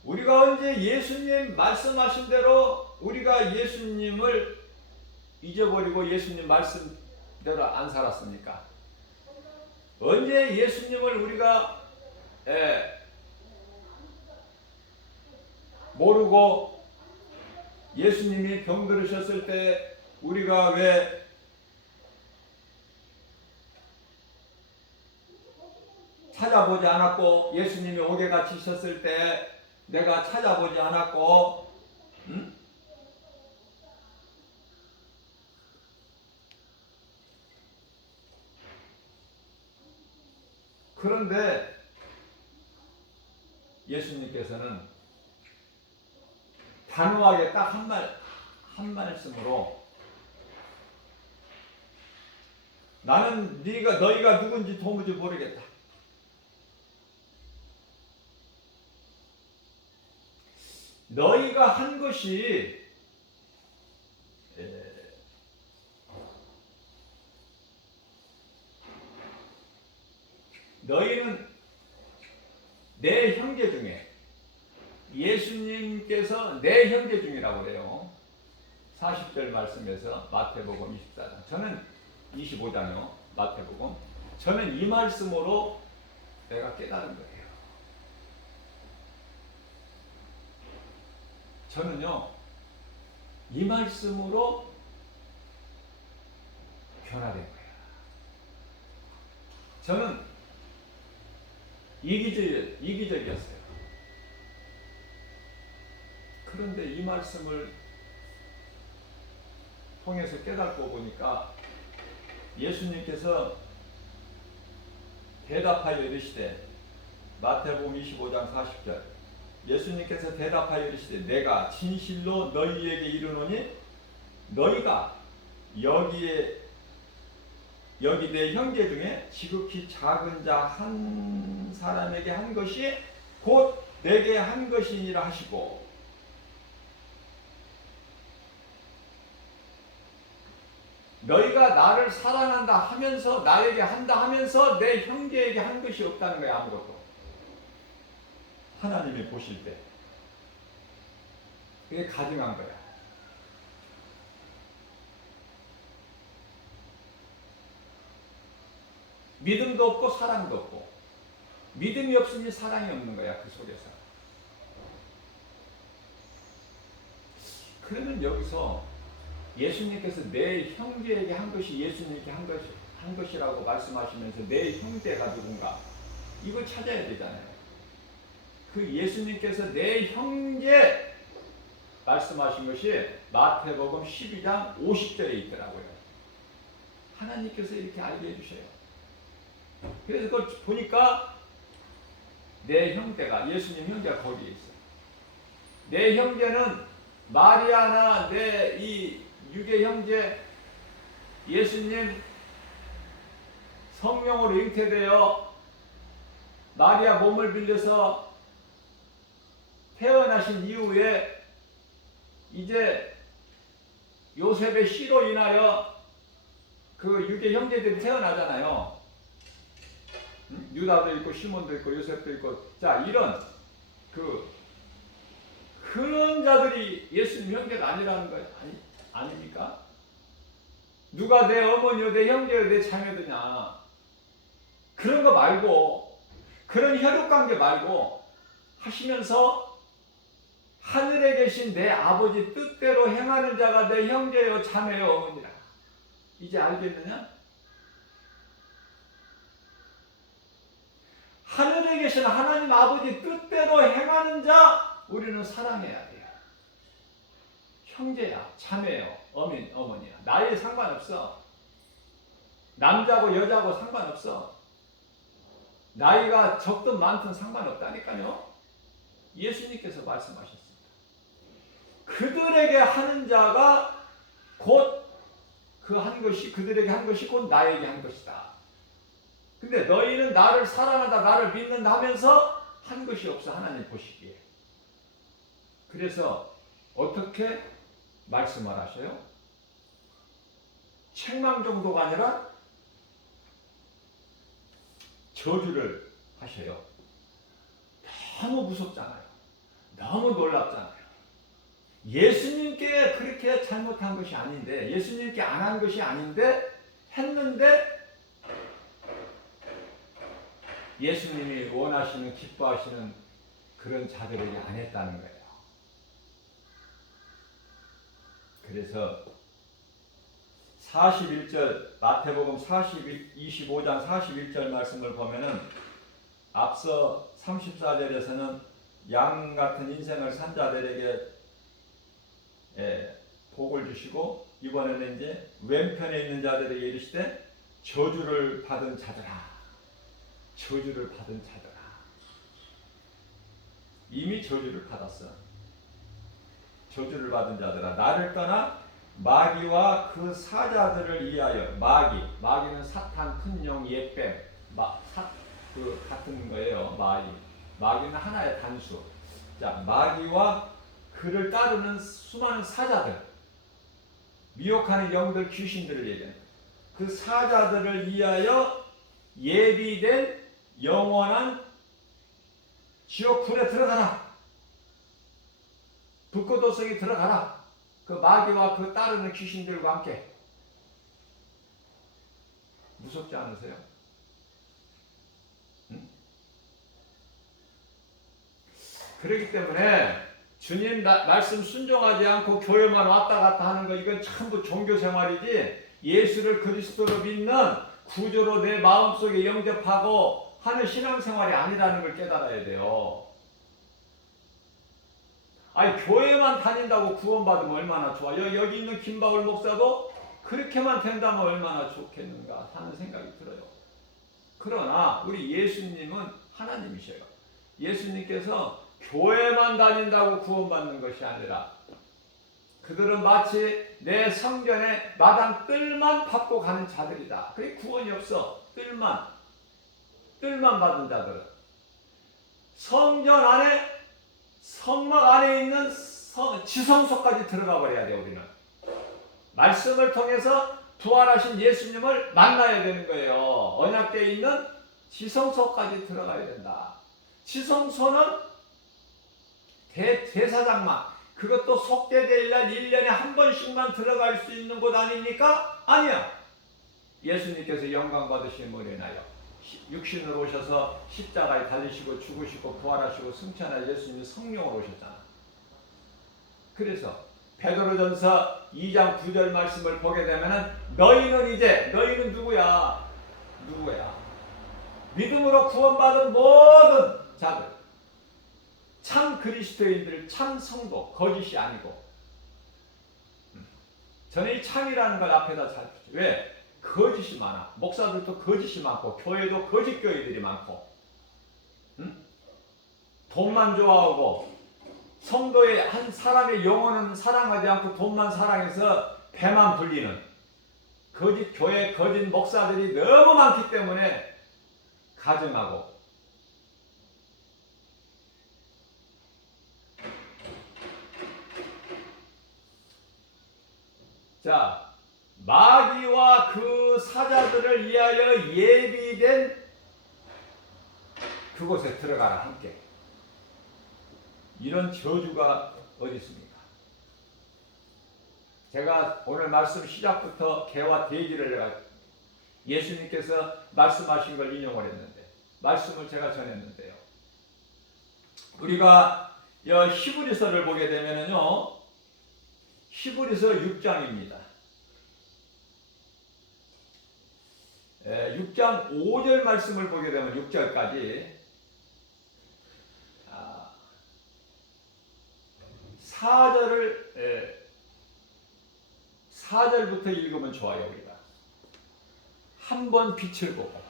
우리가 언제 예수님 말씀하신 대로 우리가 예수님을 잊어버리고 예수님 말씀대로 안 살았습니까? 언제 예수님을 우리가 모르고 예수님이 병들으셨을 때 우리가 왜 찾아보지 않았고, 예수님이 옥에 갇히셨을 때 내가 찾아보지 않았고, 그런데 예수님께서는 단호하게 딱 한 말씀으로 나는 너희가 누군지 도무지 모르겠다. 너희가 한 것이 너희는 내 형제 중에, 예수님께서 내 형제 중이라고 그래요. 40절 말씀에서 마태복음 24장, 저는 25장이요. 마태복음. 저는 이 말씀으로 내가 깨달은 거예요. 저는요, 이 말씀으로 변화된 거예요. 저는 이기적이었어요. 그런데 이 말씀을 통해서 깨닫고 보니까 예수님께서 대답하여 이르시되, 마태복음 25장 40절, 예수님께서 대답하여 이르시되 내가 진실로 너희에게 이르노니 너희가 여기 내 형제 중에 지극히 작은 자 한 사람에게 한 것이 곧 내게 한 것이니라 하시고, 너희가 나를 사랑한다 하면서, 나에게 한다 하면서 내 형제에게 한 것이 없다는 거야. 아무것도. 하나님이 보실 때 그게 가증한 거야. 믿음도 없고 사랑도 없고, 믿음이 없으니 사랑이 없는 거야. 그 속에서. 그러면 여기서 예수님께서 내 형제에게 한 것이 예수님께 한 것이라고 말씀하시면서 내 형제가 누군가, 이걸 찾아야 되잖아요. 그 예수님께서 내 형제 말씀하신 것이 마태복음 12장 50절에 있더라고요. 하나님께서 이렇게 알게 해주셔요. 그래서 그걸 보니까 내 형제가, 예수님 형제가 거기에 있어요. 내 형제는 마리아나 내 이 유괴 형제, 예수님 성령으로 잉태되어 마리아 몸을 빌려서 태어나신 이후에 이제 요셉의 씨로 인하여 그 유괴 형제들이 태어나잖아요. 유다도 있고 시몬도 있고 요셉도 있고, 자, 이런 그런 자들이 예수님 형제가 아니라는 거예요. 아닙니까? 누가 내 어머니요, 내 형제요, 내 자매드냐, 그런 거 말고, 그런 혈육관계 말고 하시면서 하늘에 계신 내 아버지 뜻대로 행하는 자가 내 형제요, 자매요, 어머니라. 이제 알겠느냐? 하늘에 계신 하나님 아버지 뜻대로 행하는 자 우리는 사랑해야 돼요. 형제야, 자매요, 어머니야. 나이에 상관없어. 남자고 여자고 상관없어. 나이가 적든 많든 상관없다니까요. 예수님께서 말씀하셨습니다. 그들에게 하는 자가 곧 그들에게 한 것이 곧 나에게 한 것이다. 근데 너희는 나를 사랑하다, 나를 믿는다 하면서 한 것이 없어, 하나님 보시기에. 그래서 어떻게 말씀을 하셔요? 책망 정도가 아니라 저주를 하셔요. 너무 무섭잖아요. 너무 놀랍잖아요. 예수님께 그렇게 잘못한 것이 아닌데, 예수님께 안 한 것이 아닌데 했는데 예수님이 원하시는, 기뻐하시는 그런 자들에게 안 했다는 거예요. 그래서 41절, 마태복음 25장 41절 말씀을 보면은 앞서 34절에서는 양 같은 인생을 산 자들에게 복을 주시고, 이번에는 이제 왼편에 있는 자들에게 이르시되 저주를 받은 자들아, 저주를 받은 자들아. 이미 저주를 받았어. 저주를 받은 자들아, 나를 떠나 마귀와 그 사자들을 위하여. 마귀는 사탄, 큰 영, 옛뱀, 그 같은 거예요. 마귀는 하나의 단수. 자, 마귀와 그를 따르는 수많은 사자들, 미혹하는 영들, 귀신들을 얘기합니다. 그 사자들을 위하여 예비된 영원한 지옥 불에 들어가라. 불꽃도성에 들어가라. 그 마귀와 그 따르는 귀신들과 함께. 무섭지 않으세요? 응? 그렇기 때문에 주님 말씀 순종하지 않고 교회만 왔다 갔다 하는 거, 이건 전부 종교 생활이지, 예수를 그리스도로 믿는 구조로 내 마음속에 영접하고 하는 신앙생활이 아니라는 걸 깨달아야 돼요. 아니, 교회만 다닌다고 구원받으면 얼마나 좋아. 여기 있는 김바울 목사도 그렇게만 된다면 얼마나 좋겠는가 하는 생각이 들어요. 그러나 우리 예수님은 하나님이셔요. 예수님께서 교회만 다닌다고 구원받는 것이 아니라, 그들은 마치 내 성전의 마당 뜰만 밟고 가는 자들이다. 그게 구원이 없어. 뜰만 받은 자들은 성전 안에, 성막 안에 있는 지성소까지 들어가 버려야 돼. 우리는 말씀을 통해서 부활하신 예수님을 만나야 되는 거예요. 언약궤에 있는 지성소까지 들어가야 된다. 지성소는 제사장만, 그것도 속죄제일날 1년에 한 번씩만 들어갈 수 있는 곳 아닙니까? 아니야. 예수님께서 영광 받으심으로 인하여 육신으로 오셔서 십자가에 달리시고 죽으시고 부활하시고 승천하신 예수님이 성령으로 오셨잖아. 그래서 베드로전서 2장 9절 말씀을 보게 되면은 너희는 누구야? 믿음으로 구원받은 모든 자들, 참 그리스도인들, 참 성도, 거짓이 아니고. 저는 이 참이라는 걸 앞에다 잘 붙여. 왜? 거짓이 많아. 목사들도 거짓이 많고, 교회도 거짓 교회들이 많고, 돈만 좋아하고, 성도의 한 사람의 영혼은 사랑하지 않고 돈만 사랑해서 배만 불리는 거짓 교회, 거짓 목사들이 너무 많기 때문에 가증하고, 자, 마귀와 그 사자들을 위하여 예비된 그곳에 들어가라, 함께. 이런 저주가 어디 있습니까? 제가 오늘 말씀 시작부터 개와 돼지를 내가 예수님께서 말씀하신 걸 인용을 했는데, 말씀을 제가 전했는데요. 우리가 히브리서를 보게 되면은요, 히브리서 6장입니다. 6장 5절 말씀을 보게 되면 6절까지 4절부터 읽으면 좋아요. 우리가 한번 빛을 보고,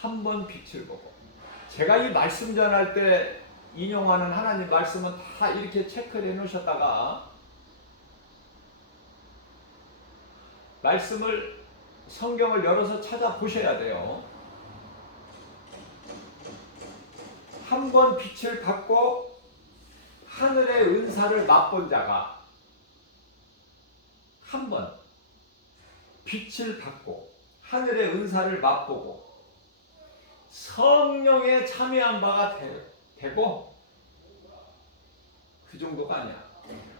한번 빛을 보고. 제가 이 말씀 전할 때 인용하는 하나님 말씀은 다 이렇게 체크를 해 놓으셨다가 말씀을, 성경을 열어서 찾아보셔야 돼요. 한 번 빛을 받고 하늘의 은사를 맛본 자가, 한 번 빛을 받고 하늘의 은사를 맛보고 성령에 참여한 바가 되고, 그 정도가 아니야.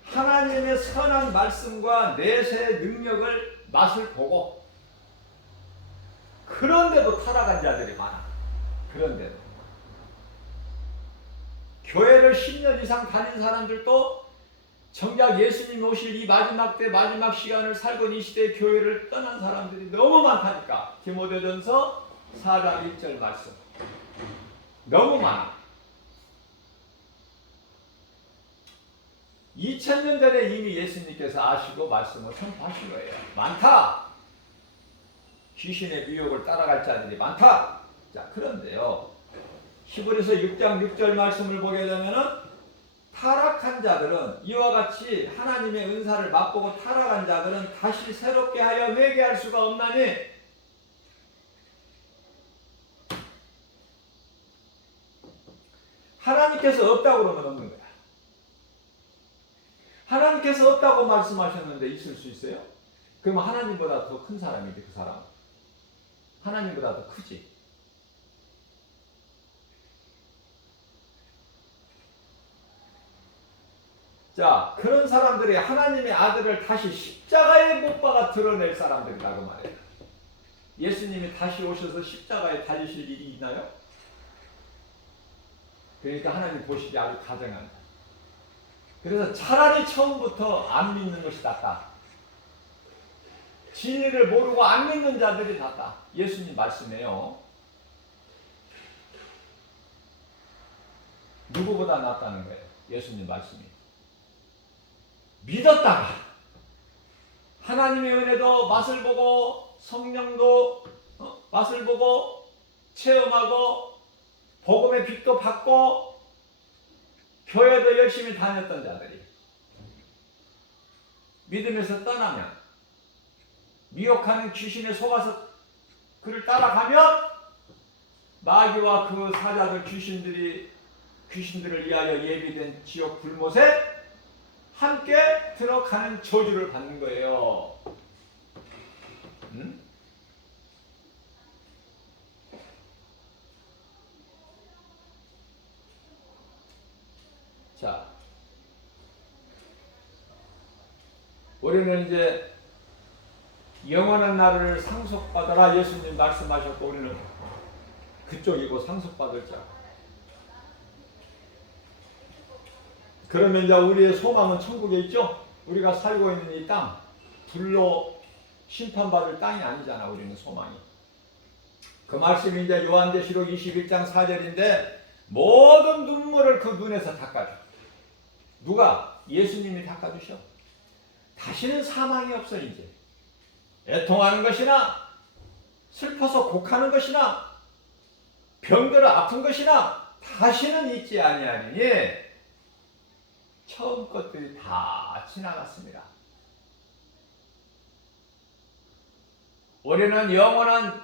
하나님의 선한 말씀과 내세의 능력을 맛을 보고, 그런데도 타락한 자들이 많아. 그런데도 교회를 10년 이상 다닌 사람들도 정작 예수님 오실 이 마지막 때, 마지막 시간을 살고 이 시대의 교회를 떠난 사람들이 너무 많다니까. 디모데전서 4장 1절 말씀. 너무 많아. 2000년 전에 이미 예수님께서 아시고 말씀을 선포하신 거예요. 많다. 귀신의 미혹을 따라갈 자들이 많다. 자, 그런데요, 히브리서 6장 6절 말씀을 보게 되면은 타락한 자들은 이와 같이 하나님의 은사를 맛보고 타락한 자들은 다시 새롭게 하여 회개할 수가 없나니 하나님께서 없다고 그러면 없는 거야. 하나님께서 없다고 말씀하셨는데 있을 수 있어요? 그러면 하나님보다 더 큰 사람이지, 그 사람. 하나님보다 더 크지. 자, 그런 사람들이 하나님의 아들을 다시 십자가에 못 박아 드러낼 사람들이라고 말해요. 예수님이 다시 오셔서 십자가에 달리실 일이 있나요? 그러니까 하나님 보시기 아주 가정한. 그래서 차라리 처음부터 안 믿는 것이 낫다. 진리를 모르고 안 믿는 자들이 낫다. 예수님 말씀해요. 누구보다 낫다는 거예요. 예수님 말씀이. 믿었다가 하나님의 은혜도 맛을 보고 성령도 맛을 보고 체험하고 복음의 빛도 받고 교회도 열심히 다녔던 자들이 믿음에서 떠나면 미혹하는 귀신에 속아서 그를 따라가면 마귀와 그 사자들 귀신들을 위하여 예비된 지옥 불못에 함께 들어가는 저주를 받는 거예요. 자, 우리는 이제 영원한 나라를 상속받아라 예수님 말씀하셨고 우리는 그쪽이고 상속받을 자. 그러면 이제 우리의 소망은 천국에 있죠? 우리가 살고 있는 이 땅, 불로 심판받을 땅이 아니잖아, 우리는 소망이. 그 말씀이 이제 요한계시록 21장 4절인데 모든 눈물을 그 눈에서 닦아줘. 누가? 예수님이 닦아주셔. 다시는 사망이 없어, 이제. 애통하는 것이나, 슬퍼서 곡하는 것이나, 병들어 아픈 것이나, 다시는 있지 아니하니 처음 것들이 다 지나갔습니다. 우리는 영원한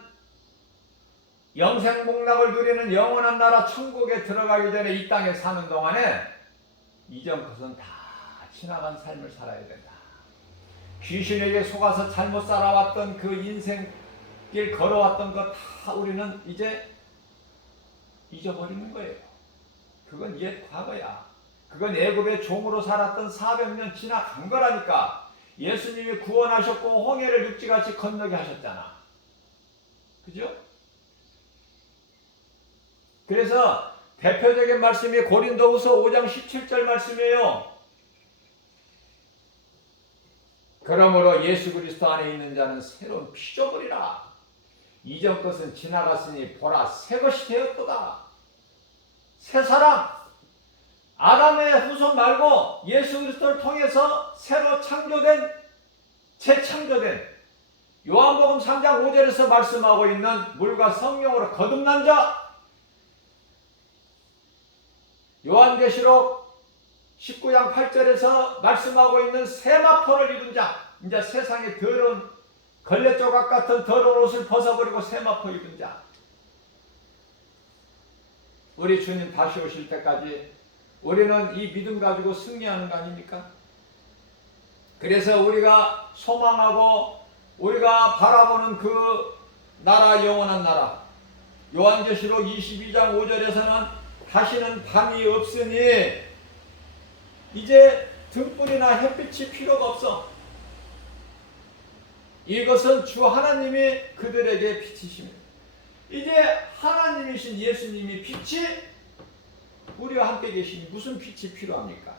영생복락을 누리는 영원한 나라 천국에 들어가기 전에 이 땅에 사는 동안에 이전 것은 다 지나간 삶을 살아야 된다. 귀신에게 속아서 잘못 살아왔던 그 인생길 걸어왔던 것 다 우리는 이제 잊어버리는 거예요. 그건 옛 과거야. 그건 애굽의 종으로 살았던 400년 지나간 거라니까. 예수님이 구원하셨고 홍해를 육지같이 건너게 하셨잖아. 그죠? 그래서 대표적인 말씀이 고린도후서 5장 17절 말씀이에요. 그러므로 예수 그리스도 안에 있는 자는 새로운 피조물이라. 이전 것은 지나갔으니 보라 새 것이 되었도다. 새 사람. 아담의 후손 말고 예수 그리스도를 통해서 새로 창조된, 재창조된 요한복음 3장 5절에서 말씀하고 있는 물과 성령으로 거듭난 자, 요한계시록 19장 8절에서 말씀하고 있는 세마포를 입은 자, 이제 세상의 더러운 걸레조각 같은 더러운 옷을 벗어버리고 세마포 입은 자, 우리 주님 다시 오실 때까지 우리는 이 믿음 가지고 승리하는 거 아닙니까? 그래서 우리가 소망하고 우리가 바라보는 그 나라, 영원한 나라, 요한계시록 22장 5절에서는 다시는 밤이 없으니 이제 등불이나 햇빛이 필요가 없어. 이것은 주 하나님이 그들에게 빛이십니다. 이제 하나님이신 예수님이 빛이 우리와 함께 계시니 무슨 빛이 필요합니까?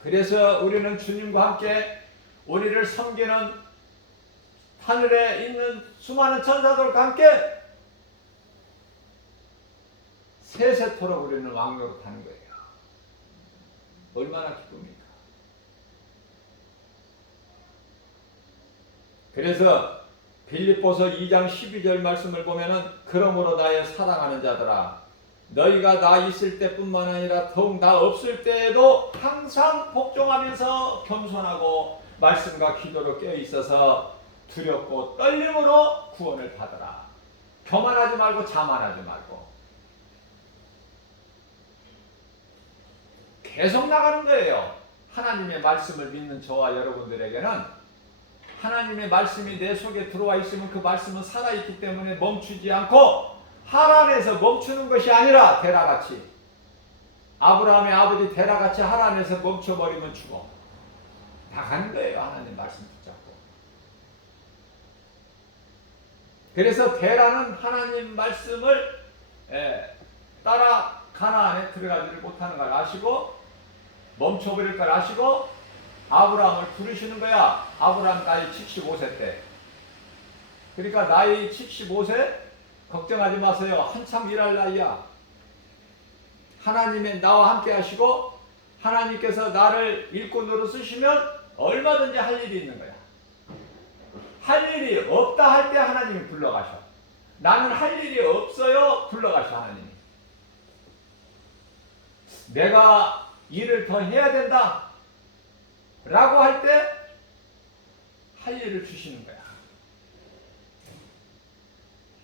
그래서 우리는 주님과 함께 우리를 섬기는 하늘에 있는 수많은 천사들과 함께 세세토록 우리는 왕노릇하는 거예요. 얼마나 기쁩니까? 그래서 빌립보서 2장 12절 말씀을 보면은 그러므로 나의 사랑하는 자들아 너희가 나 있을 때뿐만 아니라 더욱 나 없을 때에도 항상 복종하면서 겸손하고 말씀과 기도로 깨어있어서 두렵고 떨림으로 구원을 받으라. 교만하지 말고 자만하지 말고 계속 나가는 거예요. 하나님의 말씀을 믿는 저와 여러분들에게는 하나님의 말씀이 내 속에 들어와 있으면 그 말씀은 살아있기 때문에 멈추지 않고 하란에서 멈추는 것이 아니라 데라같이 아브라함의 아버지 데라같이 하란에서 멈춰버리면 죽어. 나가는 거예요. 하나님 말씀 붙잡고. 그래서 데라는 하나님 말씀을 따라 가나안에 들어가지를 못하는 걸 아시고 멈춰버릴 걸 아시고 아브라함을 부르시는 거야. 아브라함 나이 75세 때. 그러니까 나이 75세 걱정하지 마세요. 한참 일할 나이야. 하나님의 나와 함께 하시고 하나님께서 나를 일꾼으로 쓰시면 얼마든지 할 일이 있는 거야. 할 일이 없다 할 때 하나님이 불러가셔. 나는 할 일이 없어요. 불러가셔 하나님이. 내가 일을 더 해야 된다 라고 할 때 할 일을 주시는 거야.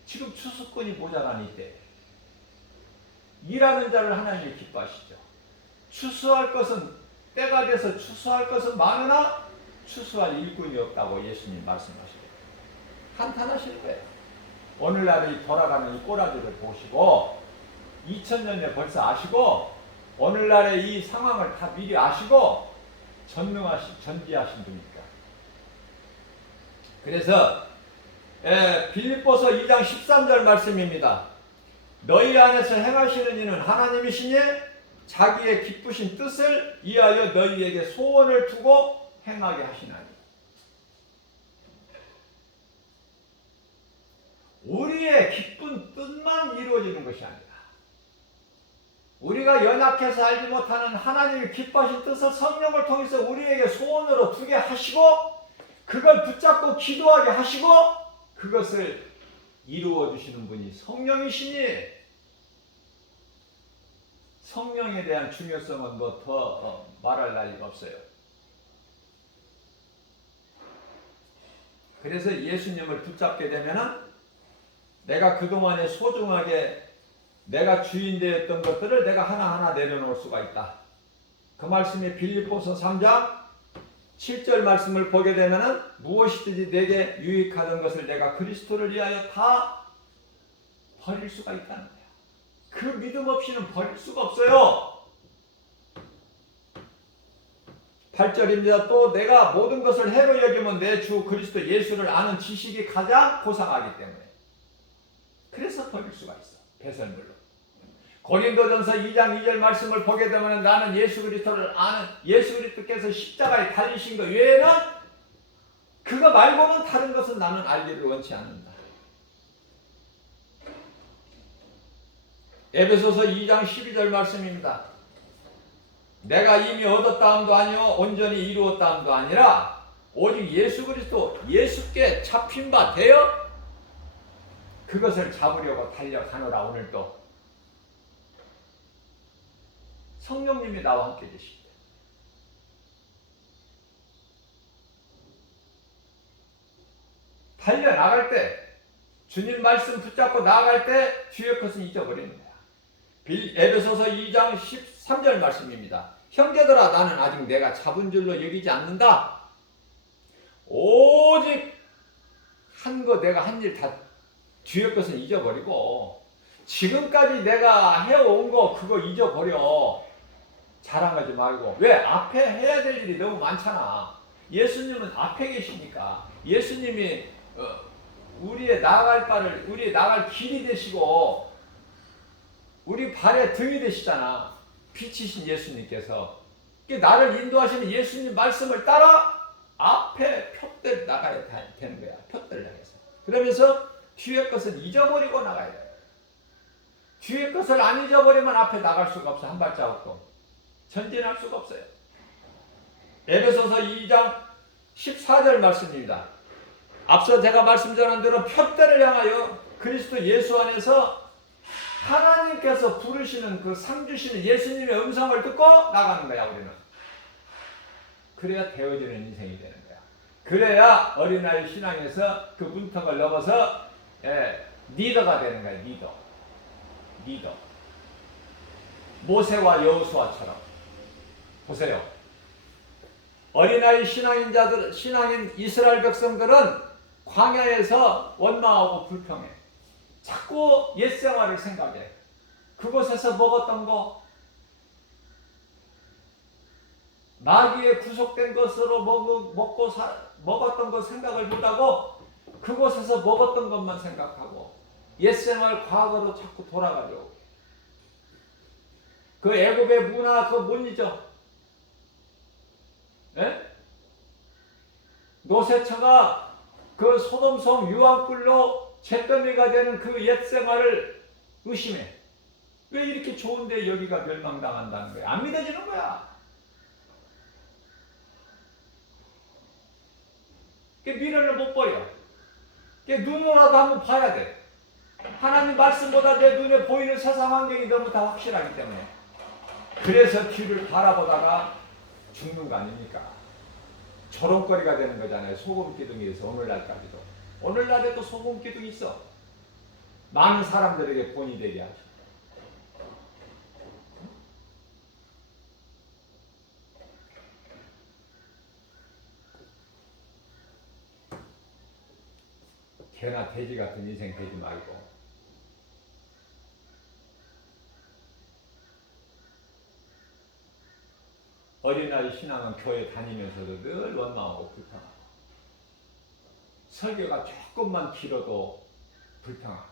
지금 추수꾼이 모자란 이때 일하는 자를 하나님이 기뻐하시죠. 추수할 것은 때가 돼서 추수할 것은 많으나 추수할 일꾼이 없다고 예수님 말씀하시죠. 한탄하시는 거예요. 오늘날의 돌아가는 이 꼬라지를 보시고 2000년에 벌써 아시고 오늘날의 이 상황을 다 미리 아시고 전지하신 분이니까. 그래서 빌립보서 2장 13절 말씀입니다. 너희 안에서 행하시는 이는 하나님이시니 자기의 기쁘신 뜻을 이하여 너희에게 소원을 두고 행하게 하시나니. 우리의 기쁜 뜻만 이루어지는 것이 아니라 우리가 연약해서 알지 못하는 하나님의 기뻐하신 뜻을 성령을 통해서 우리에게 소원으로 두게 하시고 그걸 붙잡고 기도하게 하시고 그것을 이루어 주시는 분이 성령이시니 성령에 대한 중요성은 뭐 더 말할 나위가 없어요. 그래서 예수님을 붙잡게 되면은 내가 그동안에 소중하게 내가 주인 되었던 것들을 내가 하나하나 내려놓을 수가 있다. 그 말씀이 빌립보서 3장 7절 말씀을 보게 되면은 무엇이든지 내게 유익하던 것을 내가 그리스도를 위하여 다 버릴 수가 있다는 거야. 그 믿음 없이는 버릴 수가 없어요. 8절입니다. 또 내가 모든 것을 해로 여기면 내 주 그리스도 예수를 아는 지식이 가장 고상하기 때문에 그래서 버릴 수가 있어. 배설물로. 고린도전서 2장 2절 말씀을 보게 되면 나는 예수 그리스도를 아는 예수 그리스도께서 십자가에 달리신 것 외에는 그거 말고는 다른 것은 나는 알기를 원치 않는다. 에베소서 2장 12절 말씀입니다. 내가 이미 얻었다함도 아니요 온전히 이루었다함도 아니라 오직 예수 그리스도 예수께 잡힌 바 되어 그것을 잡으려고 달려가노라. 오늘도 성령님이 나와 함께 계십니다. 달려나갈 때 주님 말씀 붙잡고 나아갈 때 뒤의 것은 잊어버리는 거야. 에베소서 2장 13절 말씀입니다. 형제들아 나는 아직 내가 잡은 줄로 여기지 않는다. 오직 내가 한 일 다 뒤의 것은 잊어버리고 지금까지 내가 해온 거 그거 잊어버려. 자랑하지 말고. 왜? 앞에 해야 될 일이 너무 많잖아. 예수님은 앞에 계시니까 예수님이 우리의 나아갈 바를 우리의 나아갈 길이 되시고 우리 발의 등이 되시잖아. 빛이신 예수님께서. 나를 인도하시는 예수님 말씀을 따라 앞에 표대를 나가야 되는 거야. 표대를 향해서. 그러면서 뒤의 것을 잊어버리고 나가야 돼. 뒤의 것을 안 잊어버리면 앞에 나갈 수가 없어. 한 발자국도. 전진할 수가 없어요. 에베소서 2장 14절 말씀입니다. 앞서 제가 말씀 전한 대로 표대를 향하여 그리스도 예수 안에서 하나님께서 부르시는 그 상 주시는 예수님의 음성을 듣고 나가는 거야, 우리는. 그래야 되어지는 인생이 되는 거야. 그래야 어린아이 신앙에서 그 문턱을 넘어서 리더가 되는 거야, 리더. 모세와 여호수아처럼. 보세요. 어린아이 신앙인 이스라엘 백성들은 광야에서 원망하고 불평해. 자꾸 옛생활을 생각해. 그곳에서 먹었던 거, 마귀에 구속된 것으로 먹었던 거 생각을 못하고 그곳에서 먹었던 것만 생각하고 옛생활 과거로 자꾸 돌아가려고. 그 애굽의 문화 그거 못 잊어. 예? 노새처가 그 소돔성 유황불로 잿더미가 되는 그 옛생활을 의심해. 왜 이렇게 좋은데 여기가 멸망당한다는 거야? 안 믿어지는 거야. 그 미련을 못 버려. 그 눈으로라도 한번 봐야 돼. 하나님 말씀보다 내 눈에 보이는 세상 환경이 너무 다 확실하기 때문에. 그래서 뒤를 바라보다가 죽는 거 아닙니까? 조롱거리가 되는 거잖아요. 소금 기둥에서 오늘날까지도. 오늘날에도 소금 기둥이 있어. 많은 사람들에게 본이 되게 하죠. 개나 돼지 같은 인생 되지 말고 어린아이 신앙은 교회 다니면서도 늘 원망하고 불평하고 설교가 조금만 길어도 불평하고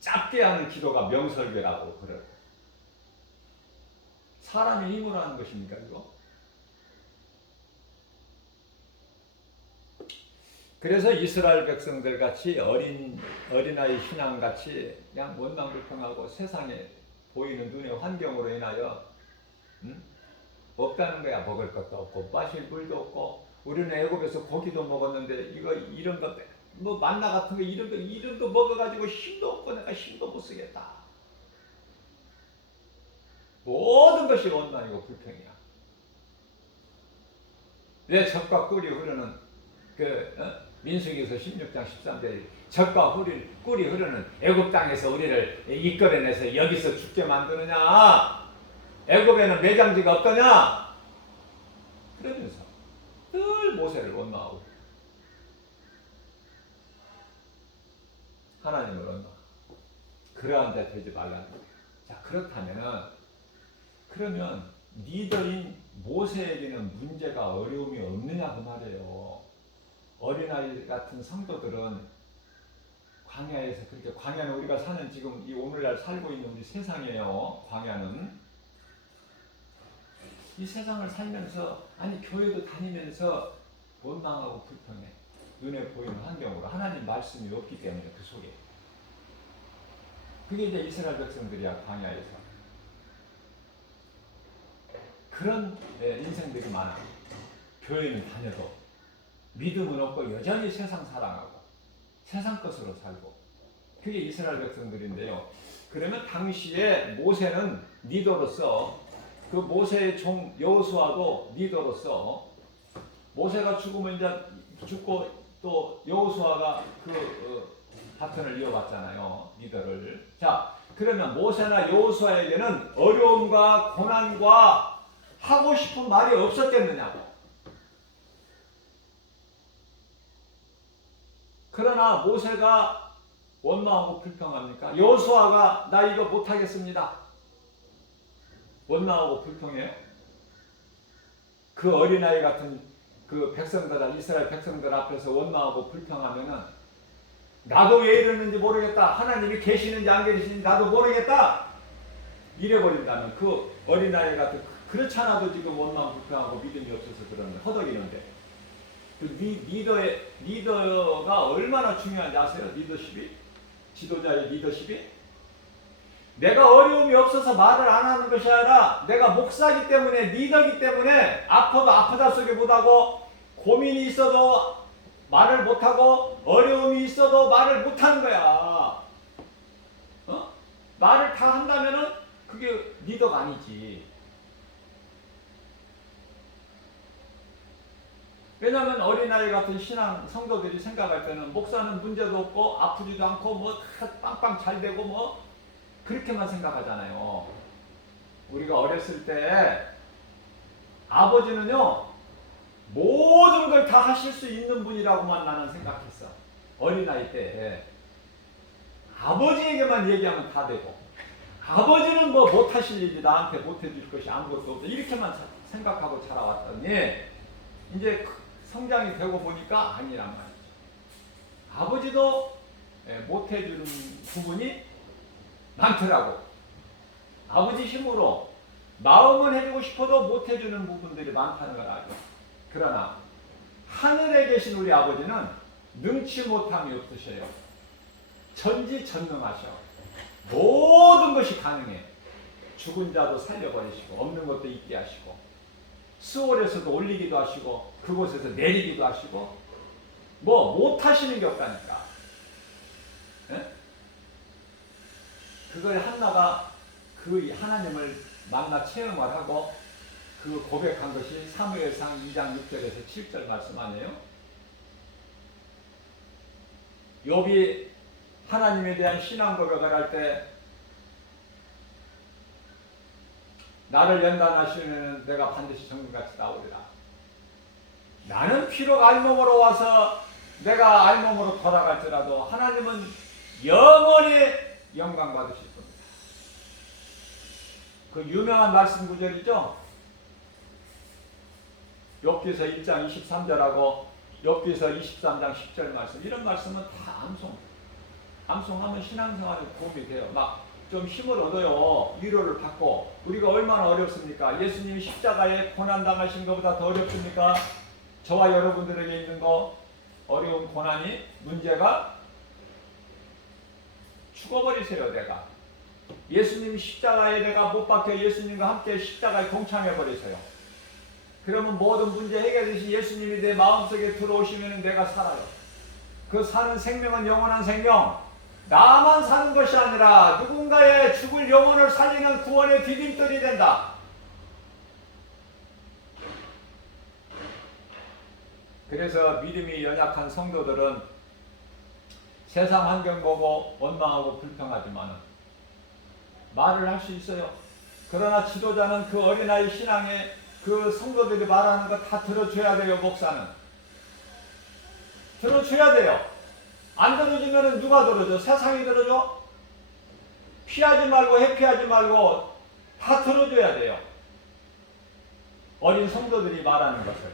짧게 하는 기도가 명설교라고 그러고 사람이 힘으로 하는 것입니까 이거? 그래서 이스라엘 백성들 같이 어린아이 신앙 같이 그냥 원망불평하고 세상에 보이는 눈의 환경으로 인하여 없다는 거야. 먹을 것도 없고 마실 물도 없고 우리는 애굽에서 고기도 먹었는데 이거 이런 것 뭐 만나 같은 거 이런 거 먹어가지고 힘도 없고 내가 힘도 못 쓰겠다. 모든 것이 원망이고 불평이야. 내 젖과 꿀이 흐르는 민수기서 16장 13절 젖과 꿀이 흐르는 애굽 땅에서 우리를 이끌어내서 여기서 죽게 만드느냐? 애굽에는 매장지가 없더냐? 그러면서 늘 모세를 원망하고 하나님을 원망하고 그러한 자 되지 말라는 거예요. 자, 그러면 리더인 모세에게는 문제가 어려움이 없느냐 그 말이에요. 어린아이 같은 성도들은 광야에서 그렇게 광야는 우리가 사는 지금 이 오늘날 살고 있는 우리 세상이에요. 광야는 이 세상을 살면서 아니 교회도 다니면서 원망하고 불평해. 눈에 보이는 환경으로 하나님 말씀이 없기 때문에 그 속에 그게 이제 이스라엘 백성들이야. 광야에서 그런 인생들이 많아. 교회는 다녀도 믿음은 없고 여전히 세상 사랑하고 세상 것으로 살고 그게 이스라엘 백성들인데요. 그러면 당시에 모세는 리더로서 그 모세의 종 여호수아도 리더로서 모세가 죽으면 이제 죽고 또 여호수아가 바톤을 이어갔잖아요. 리더를. 자, 그러면 모세나 여호수아에게는 어려움과 고난과 하고 싶은 말이 없었겠느냐고. 그러나 모세가 원망하고 불평합니까? 여호수아가 나 이거 못하겠습니다. 원망하고 불평해요? 그 어린아이 같은 그 백성들, 이스라엘 백성들 앞에서 원망하고 불평하면은 나도 왜 이러는지 모르겠다. 하나님이 계시는지 안 계시는지 나도 모르겠다. 이래버린다면 그 어린아이 같은 그렇잖아도 지금 원망 불평하고 믿음이 없어서 그러는 허덕이는데 그 리더가 얼마나 중요한지 아세요? 리더십이? 지도자의 리더십이? 내가 어려움이 없어서 말을 안 하는 것이 아니라 내가 목사기 때문에 리더기 때문에 아파도 아프다 소리 못하고 고민이 있어도 말을 못하고 어려움이 있어도 말을 못하는 거야. 말을 다 한다면은 그게 리더가 아니지. 왜냐하면 어린아이 같은 신앙 성도들이 생각할 때는 목사는 문제도 없고 아프지도 않고 뭐 다 빵빵 잘 되고 뭐 그렇게만 생각하잖아요. 우리가 어렸을 때 아버지는요 모든 걸 다 하실 수 있는 분이라고만 나는 생각했어. 어린아이 때 아버지에게만 얘기하면 다 되고 아버지는 뭐 못하실 일이 나한테 못해줄 것이 아무것도 없다 이렇게만 생각하고 자라왔더니 이제 성장이 되고 보니까 아니란 말이죠. 아버지도 못해주는 부분이 많더라고. 아버지 힘으로 마음은 해주고 싶어도 못해주는 부분들이 많다는 걸 알죠. 그러나 하늘에 계신 우리 아버지는 능치 못함이 없으셔요. 전지전능하셔. 모든 것이 가능해. 죽은 자도 살려버리시고 없는 것도 있게 하시고 수월에서도 올리기도 하시고 그곳에서 내리기도 하시고 뭐 못하시는 게 없다니까. 예? 그걸 한나가 그 하나님을 만나 체험을 하고 그 고백한 것이 사무엘상 2장 6절에서 7절 말씀 아니에요? 욥이 하나님에 대한 신앙 고백을 할 때 나를 연단하시면 내가 반드시 정금같이 나오리라. 나는 비록 알몸으로 와서 내가 알몸으로 돌아갈지라도 하나님은 영원히 영광 받으실 겁니다. 그 유명한 말씀 구절이죠. 욥기서 1장 23절하고 욥기서 23장 10절 말씀. 이런 말씀은 다 암송하면 신앙생활에 도움이 돼요. 막 좀 힘을 얻어요. 위로를 받고. 우리가 얼마나 어렵습니까? 예수님이 십자가에 고난당하신 것보다 더 어렵습니까? 저와 여러분들에게 있는 거 어려운 고난이 문제가 죽어버리세요. 내가 예수님 십자가에 내가 못 박혀 예수님과 함께 십자가에 동참해버리세요. 그러면 모든 문제 해결되시 예수님이 내 마음속에 들어오시면 내가 살아요. 그 사는 생명은 영원한 생명. 나만 사는 것이 아니라 누군가의 죽을 영혼을 살리는 구원의 디딤돌이 된다. 그래서 믿음이 연약한 성도들은 세상 환경 보고 원망하고 불평하지만 말을 할 수 있어요. 그러나 지도자는 그 어린아이 신앙에 그 성도들이 말하는 거 다 들어줘야 돼요. 목사는 들어줘야 돼요. 안 들어주면 누가 들어줘? 세상이 들어줘? 피하지 말고 회피하지 말고 다 들어줘야 돼요. 어린 성도들이 말하는 것을,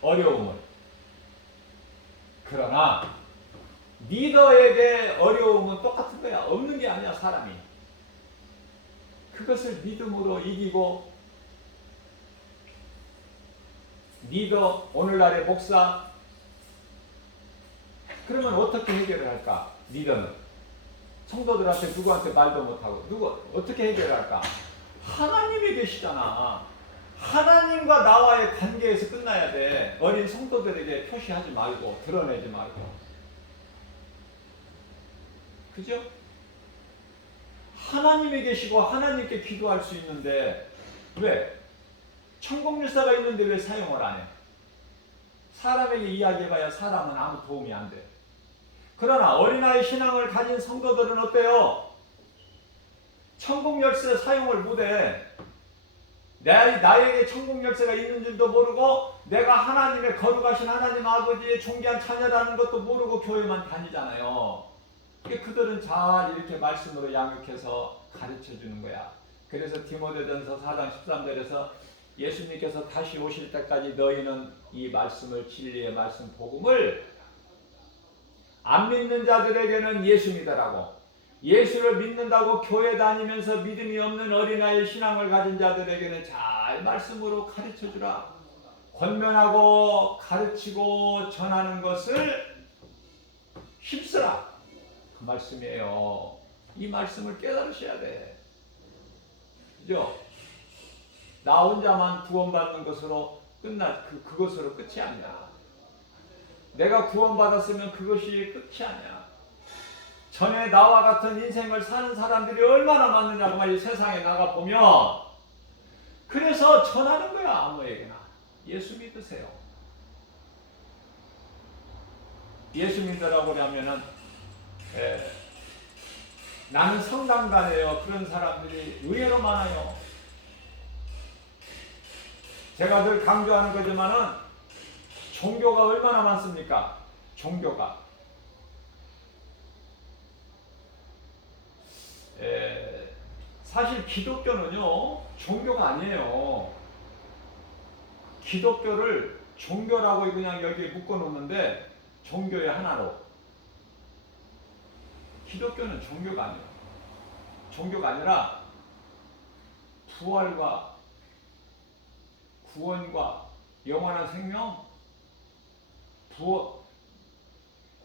어려움을. 그러나 리더에게 어려움은 똑같은 거야. 없는 게 아니야. 사람이 그것을 믿음으로 이기고, 리더, 오늘날의 목사, 그러면 어떻게 해결을 할까? 리더는 성도들한테 누구한테 말도 못하고 누구 어떻게 해결할까? 하나님이 계시잖아. 하나님과 나와의 관계에서 끝나야 돼. 어린 성도들에게 표시하지 말고 드러내지 말고. 그죠? 하나님이 계시고 하나님께 기도할 수 있는데 왜? 천국일사가 있는데 왜 사용을 안 해? 사람에게 이야기해봐야 사람은 아무 도움이 안 돼. 그러나 어린아이 신앙을 가진 성도들은 어때요? 천국 열쇠 사용을 못해. 나에게 천국 열쇠가 있는 줄도 모르고 내가 하나님의 거룩하신 하나님 아버지의 존귀한 자녀라는 것도 모르고 교회만 다니잖아요. 그들은 잘 이렇게 말씀으로 양육해서 가르쳐주는 거야. 그래서 디모데전서 4장 13절에서 예수님께서 다시 오실 때까지 너희는 이 말씀을, 진리의 말씀 복음을 안 믿는 자들에게는 예수 믿으라고, 예수를 믿는다고 교회 다니면서 믿음이 없는 어린아이 신앙을 가진 자들에게는 잘 말씀으로 가르쳐주라. 권면하고 가르치고 전하는 것을 힘쓰라. 그 말씀이에요. 이 말씀을 깨달으셔야 돼. 그죠? 나 혼자만 구원받는 것으로 그것으로 끝이 아니야. 내가 구원받았으면 그것이 끝이 아니야. 전에 나와 같은 인생을 사는 사람들이 얼마나 많느냐고 말이 세상에 나가 보면. 그래서 전하는 거야. 아무에게나 예수 믿으세요. 예수 믿으라고 하면은 나는 성당 다녀요. 그런 사람들이 의외로 많아요. 제가 늘 강조하는 거지만은 종교가 얼마나 많습니까? 종교가. 사실 기독교는요, 종교가 아니에요. 기독교를 종교라고 그냥 여기에 묶어놓는데, 종교의 하나로. 기독교는 종교가 아니에요. 종교가 아니라 부활과 구원과 영원한 생명,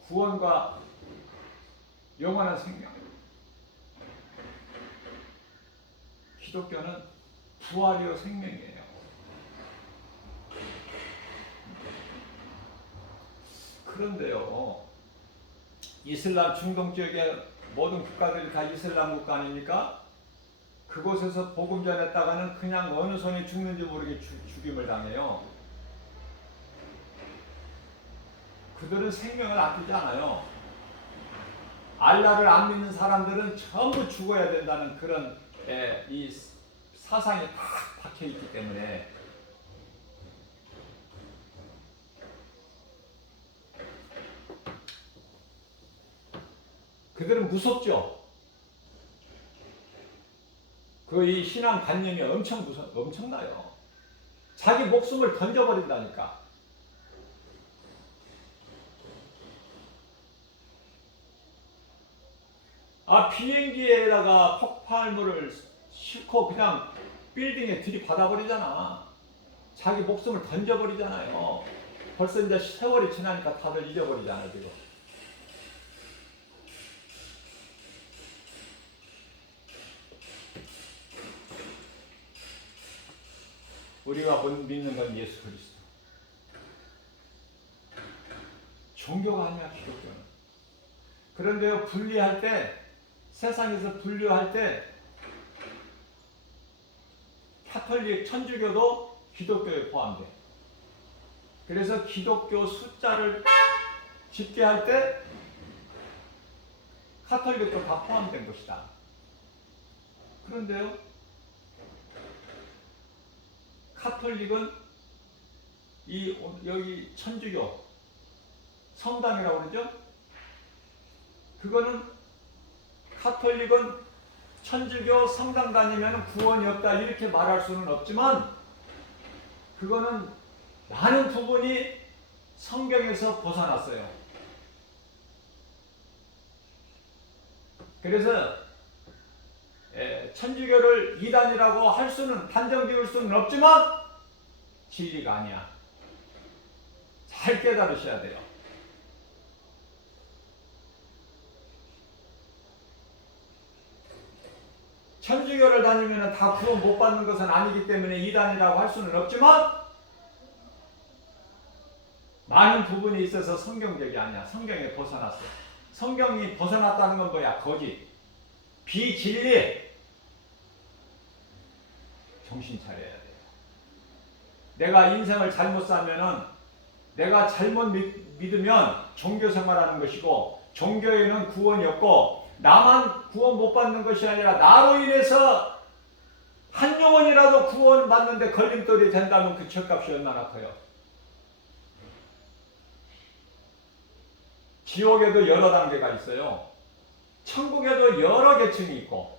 구원과 영원한 생명. 기독교는 부활이요 생명이에요. 그런데요, 이슬람 중동 지역의 모든 국가들이 다 이슬람 국가 아닙니까? 그곳에서 복음 전했다가는 그냥 어느 손이 죽는지 모르게 죽임을 당해요. 그들은 생명을 아끼지 않아요. 알라를 안 믿는 사람들은 전부 죽어야 된다는 그런 이 사상이 다 박혀 있기 때문에 그들은 무섭죠. 그 이 신앙 관념이 엄청나요. 자기 목숨을 던져버린다니까. 비행기에다가 폭발물을 싣고 그냥 빌딩에 들이받아버리잖아. 자기 목숨을 던져버리잖아요. 벌써 이제 세월이 지나니까 다들 잊어버리잖아요, 지금. 우리가 믿는 건 예수 그리스도. 종교가 아니야, 기독교는. 그런데요, 분리할 때, 세상에서 분류할 때, 카톨릭, 천주교도 기독교에 포함돼. 그래서 기독교 숫자를 집계할 때, 카톨릭도 다 포함된 것이다. 그런데요, 카톨릭은 여기 천주교 성당이라고 그러죠? 그거는 카톨릭은 천주교 성당 다니면 구원이 없다 이렇게 말할 수는 없지만 그거는 많은 부분이 성경에서 벗어났어요. 그래서 천주교를 이단이라고 할 수는 단정 지을 수는 없지만 진리가 아니야. 잘 깨달으셔야 돼요. 천주교를 다니면 다 구원 못 받는 것은 아니기 때문에 이단이라고 할 수는 없지만 많은 부분이 있어서 성경적이 아니야. 성경에 벗어났어. 성경이 벗어났다는 건 뭐야? 거짓, 비진리. 정신 차려야 돼요. 내가 인생을 잘못 살면은 내가 잘못 믿으면 종교 생활하는 것이고 종교에는 구원이 없고 나만 구원 못 받는 것이 아니라 나로 인해서 한 영혼이라도 구원 받는데 걸림돌이 된다면 그 죄값이 얼마나 커요. 지옥에도 여러 단계가 있어요. 천국에도 여러 계층이 있고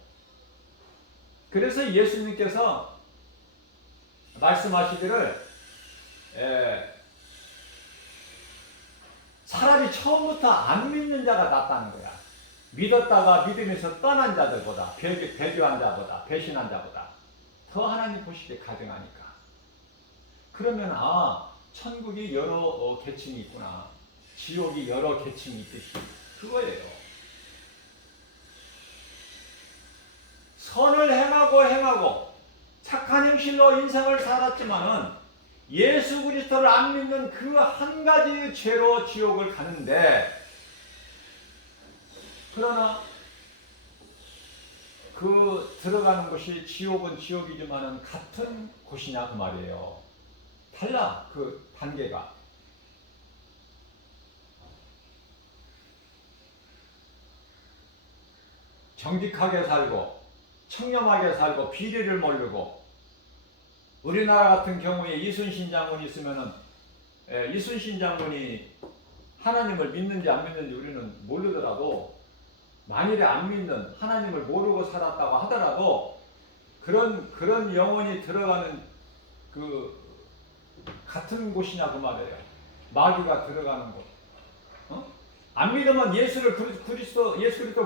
그래서 예수님께서 말씀하시기를 차라리 처음부터 안 믿는 자가 낫다는 거야. 믿었다가 믿으면서 떠난 자들보다 배교한 자보다 배신한 자보다 더 하나님 보시기에 가증하니까. 그러면 천국이 여러 계층이 있구나. 지옥이 여러 계층이 있듯이 그거예요. 선을 행하고 착한 행실로 인생을 살았지만은 예수 그리스도를 안 믿는 그 한 가지의 죄로 지옥을 가는데 그러나 그 들어가는 곳이 지옥은 지옥이지만은 같은 곳이냐 그 말이에요. 달라 그 단계가. 정직하게 살고 청렴하게 살고 비리를 모르고 우리나라 같은 경우에 이순신 장군이 있으면은 이순신 장군이 하나님을 믿는지 안 믿는지 우리는 모르더라도 만일에 안 믿는 하나님을 모르고 살았다고 하더라도 그런 영혼이 들어가는 그 같은 곳이냐 그 말이에요. 마귀가 들어가는 곳. 안 믿으면 예수 그리스도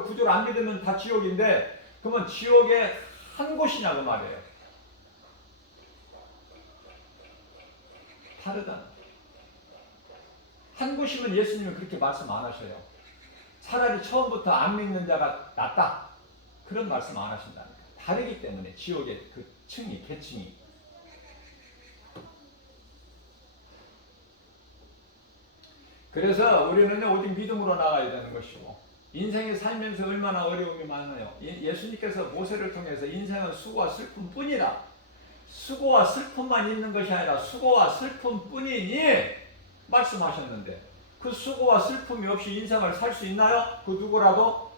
구주를 안 믿으면 다 지옥인데 그러면 지옥의 한 곳이냐 그 말이에요. 다르다. 한 곳이면 예수님은 그렇게 말씀 안 하셔요. 차라리 처음부터 안 믿는 자가 낫다. 그런 말씀 안 하신다니까. 다르기 때문에 지옥의 그 층이 계층이. 그래서 우리는 오직 믿음으로 나가야 되는 것이고 인생에 살면서 얼마나 어려움이 많아요. 예수님께서 모세를 통해서 인생은 수고와 슬픔뿐이라. 수고와 슬픔만 있는 것이 아니라 수고와 슬픔뿐이니 말씀하셨는데 그 수고와 슬픔이 없이 인생을 살 수 있나요? 그 누구라도?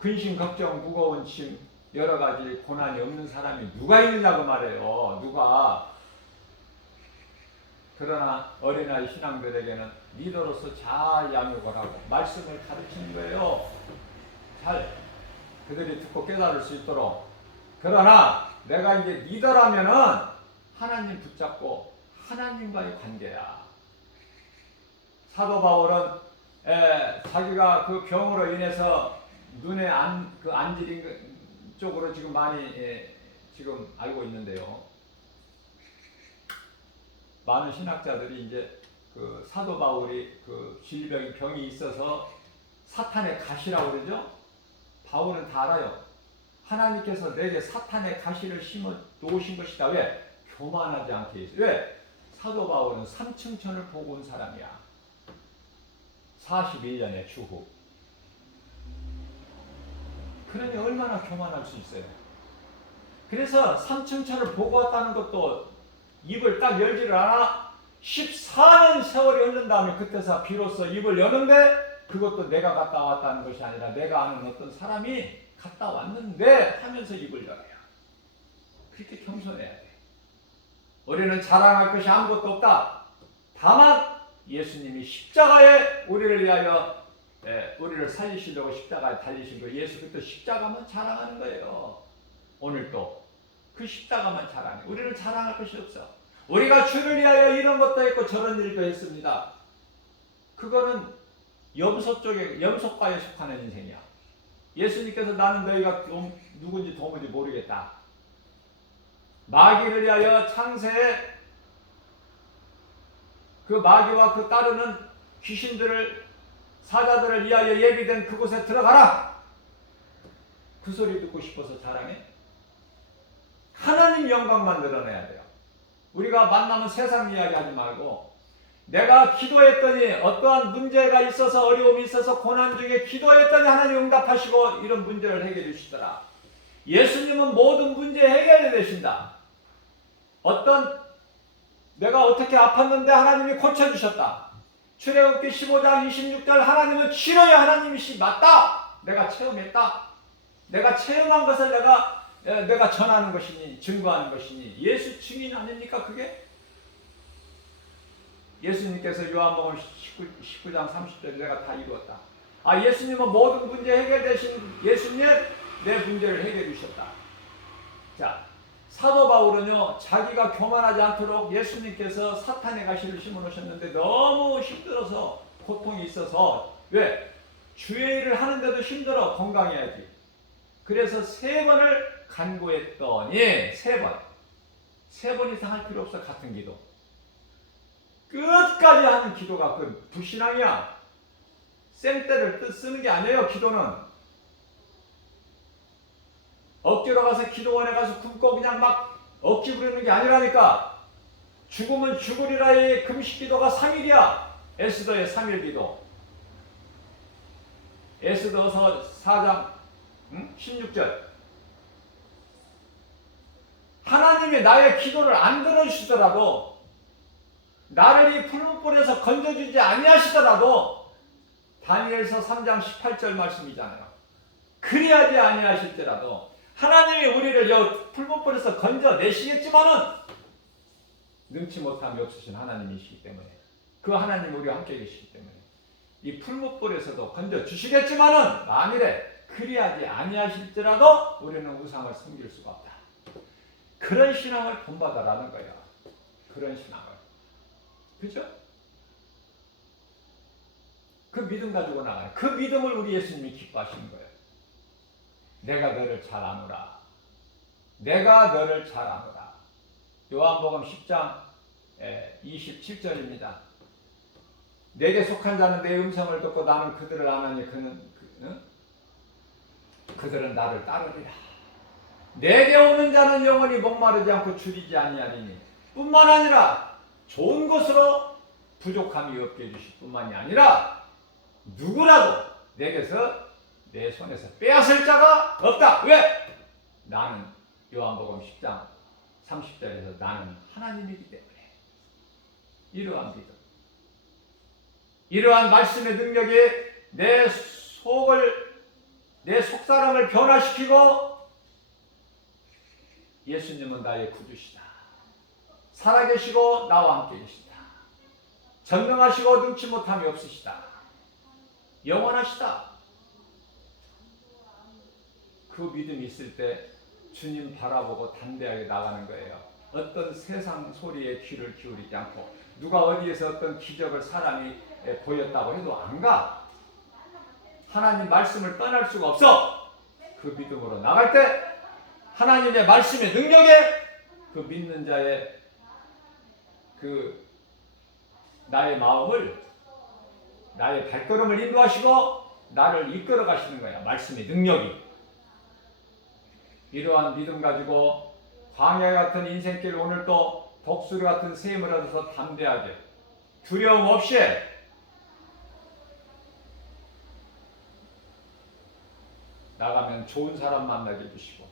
근심, 걱정, 무거운 짐, 여러 가지 고난이 없는 사람이 누가 있느냐고 말해요. 누가. 그러나 어린아이 신앙들에게는 리더로서 잘 양육을 하고 말씀을 가르치는 거예요. 잘 그들이 듣고 깨달을 수 있도록. 그러나 내가 이제 리더라면은 하나님 붙잡고 하나님과의 관계야. 사도 바울은 자기가 그 병으로 인해서 눈에 안질인 쪽으로 지금 많이 지금 알고 있는데요. 많은 신학자들이 이제 그 사도 바울이 그 병이 있어서 사탄의 가시라고 그러죠. 바울은 다 알아요. 하나님께서 내게 사탄의 가시를 심어 놓으신 것이다. 왜? 교만하지 않게 해서. 왜? 사도 바울은 삼층천을 보고 온 사람이야. 41년의 추후. 그러니 얼마나 교만할 수 있어요. 그래서 삼층천을 보고 왔다는 것도 입을 딱 열지를 않아. 14년 세월이 흐른 다음에 그때서 비로소 입을 여는데 그것도 내가 갔다 왔다는 것이 아니라 내가 아는 어떤 사람이 갔다 왔는데 하면서 입을 열어요. 그렇게 겸손해야 돼. 우리는 자랑할 것이 아무것도 없다. 다만 예수님이 십자가에 우리를 위하여 우리를 살리시려고 십자가에 달리신 거 예수 그리스도 십자가만 자랑하는 거예요. 오늘도 그 십자가만 자랑해. 우리는 자랑할 것이 없어. 우리가 주를 위하여 이런 것도 했고 저런 일도 했습니다. 그거는 염소과에 속하는 인생이야. 예수님께서 나는 너희가 누군지 도무지 모르겠다. 마귀를 위하여 창세에 그 마귀와 그 따르는 귀신들을 사자들을 위하여 예비된 그곳에 들어가라. 그 소리 듣고 싶어서 자랑해? 하나님 영광만 늘어내야 돼요. 우리가 만나면 세상 이야기 하지 말고 내가 기도했더니 어떠한 문제가 있어서 어려움이 있어서 고난 중에 기도했더니 하나님 응답하시고 이런 문제를 해결해 주시더라. 예수님은 모든 문제 해결해 되신다. 내가 어떻게 아팠는데 하나님이 고쳐주셨다. 출애굽기 15장 26절 하나님은 치료의 하나님이시 맞다. 내가 체험했다. 내가 체험한 것을 내가 전하는 것이니 증거하는 것이니 예수 증인 아닙니까 그게? 예수님께서 요한복음 19장 30절에 내가 다 이루었다. 예수님은 모든 문제 해결되신 예수님 내 문제를 해결해 주셨다. 자, 사도 바울은요 자기가 교만하지 않도록 예수님께서 사탄의 가시를 심어 놓으셨는데 너무 힘들어서 고통이 있어서 왜? 주의 일을 하는데도 힘들어. 건강해야지. 그래서 3번을 간구했더니 3번 이상 할 필요 없어. 같은 기도 끝까지 하는 기도가 그 불신앙이야. 생떼를 쓰는 게 아니에요. 기도는 억지로 가서 기도원에 가서 굶고 그냥 막 억지 부리는 게 아니라니까. 죽으면 죽으리라의 금식 기도가 3일이야. 에스더의 3일 기도. 에스더서 4장 16절. 하나님이 나의 기도를 안 들어주시더라도, 나를 이 풀무불에서 건져주지 아니하시더라도, 다니엘서 3장 18절 말씀이잖아요. 그리하지 아니하실지라도 하나님이 우리를 여 풀무불에서 건져내시겠지만은 능치 못함이 없으신 하나님이시기 때문에, 그 하나님 우리와 함께 계시기 때문에 이 풀무불에서도 건져주시겠지만은 만일에 그리하지 아니하실지라도 우리는 우상을 섬길 수가 없다. 그런 신앙을 본받아라는 거야. 그런 신앙을. 그죠? 그 믿음 가지고 나가요. 그 믿음을 우리 예수님이 기뻐하시는 거예요. 내가 너를 잘 아노라. 내가 너를 잘 아노라. 요한복음 10장 27절입니다. 내게 속한 자는 내 음성을 듣고 나는 그들을 아나니 그들은 나를 따르리라. 내게 오는 자는 영원히 목마르지 않고 줄이지 아니하리니, 뿐만 아니라 좋은 것으로 부족함이 없게 해주실 뿐만이 아니라 누구라도 내게서 내 손에서 빼앗을 자가 없다. 왜? 나는 요한복음 10장 30절에서 나는 하나님이기 때문에. 이러한 믿음, 이러한 말씀의 능력이 내 속사람을 변화시키고, 예수님은 나의 구주시다. 살아계시고 나와 함께 계시다. 전능하시고 능치 못함이 없으시다. 영원하시다. 그 믿음이 있을 때 주님 바라보고 담대하게 나가는 거예요. 어떤 세상 소리에 귀를 기울이지 않고, 누가 어디에서 어떤 기적을 사람이 보였다고 해도 안 가. 하나님 말씀을 떠날 수가 없어. 그 믿음으로 나갈 때 하나님의 말씀의 능력에 그 믿는 자의 그 나의 마음을, 나의 발걸음을 인도하시고 나를 이끌어 가시는 거야. 말씀의 능력이. 이러한 믿음 가지고 광야 같은 인생길, 오늘 또 독수리 같은 샘을 얻어서 담대하게 두려움 없이 나가면 좋은 사람 만나게 해주시고,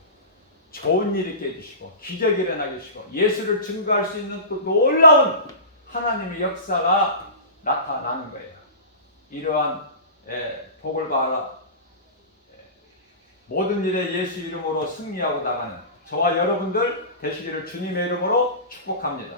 좋은 일 있게 해주시고, 기적이 일어나게 해주시고, 예수를 증거할 수 있는 또 놀라운 하나님의 역사가 나타나는 거예요. 이러한 복을 받아 모든 일에 예수 이름으로 승리하고 나가는 저와 여러분들 되시기를 주님의 이름으로 축복합니다.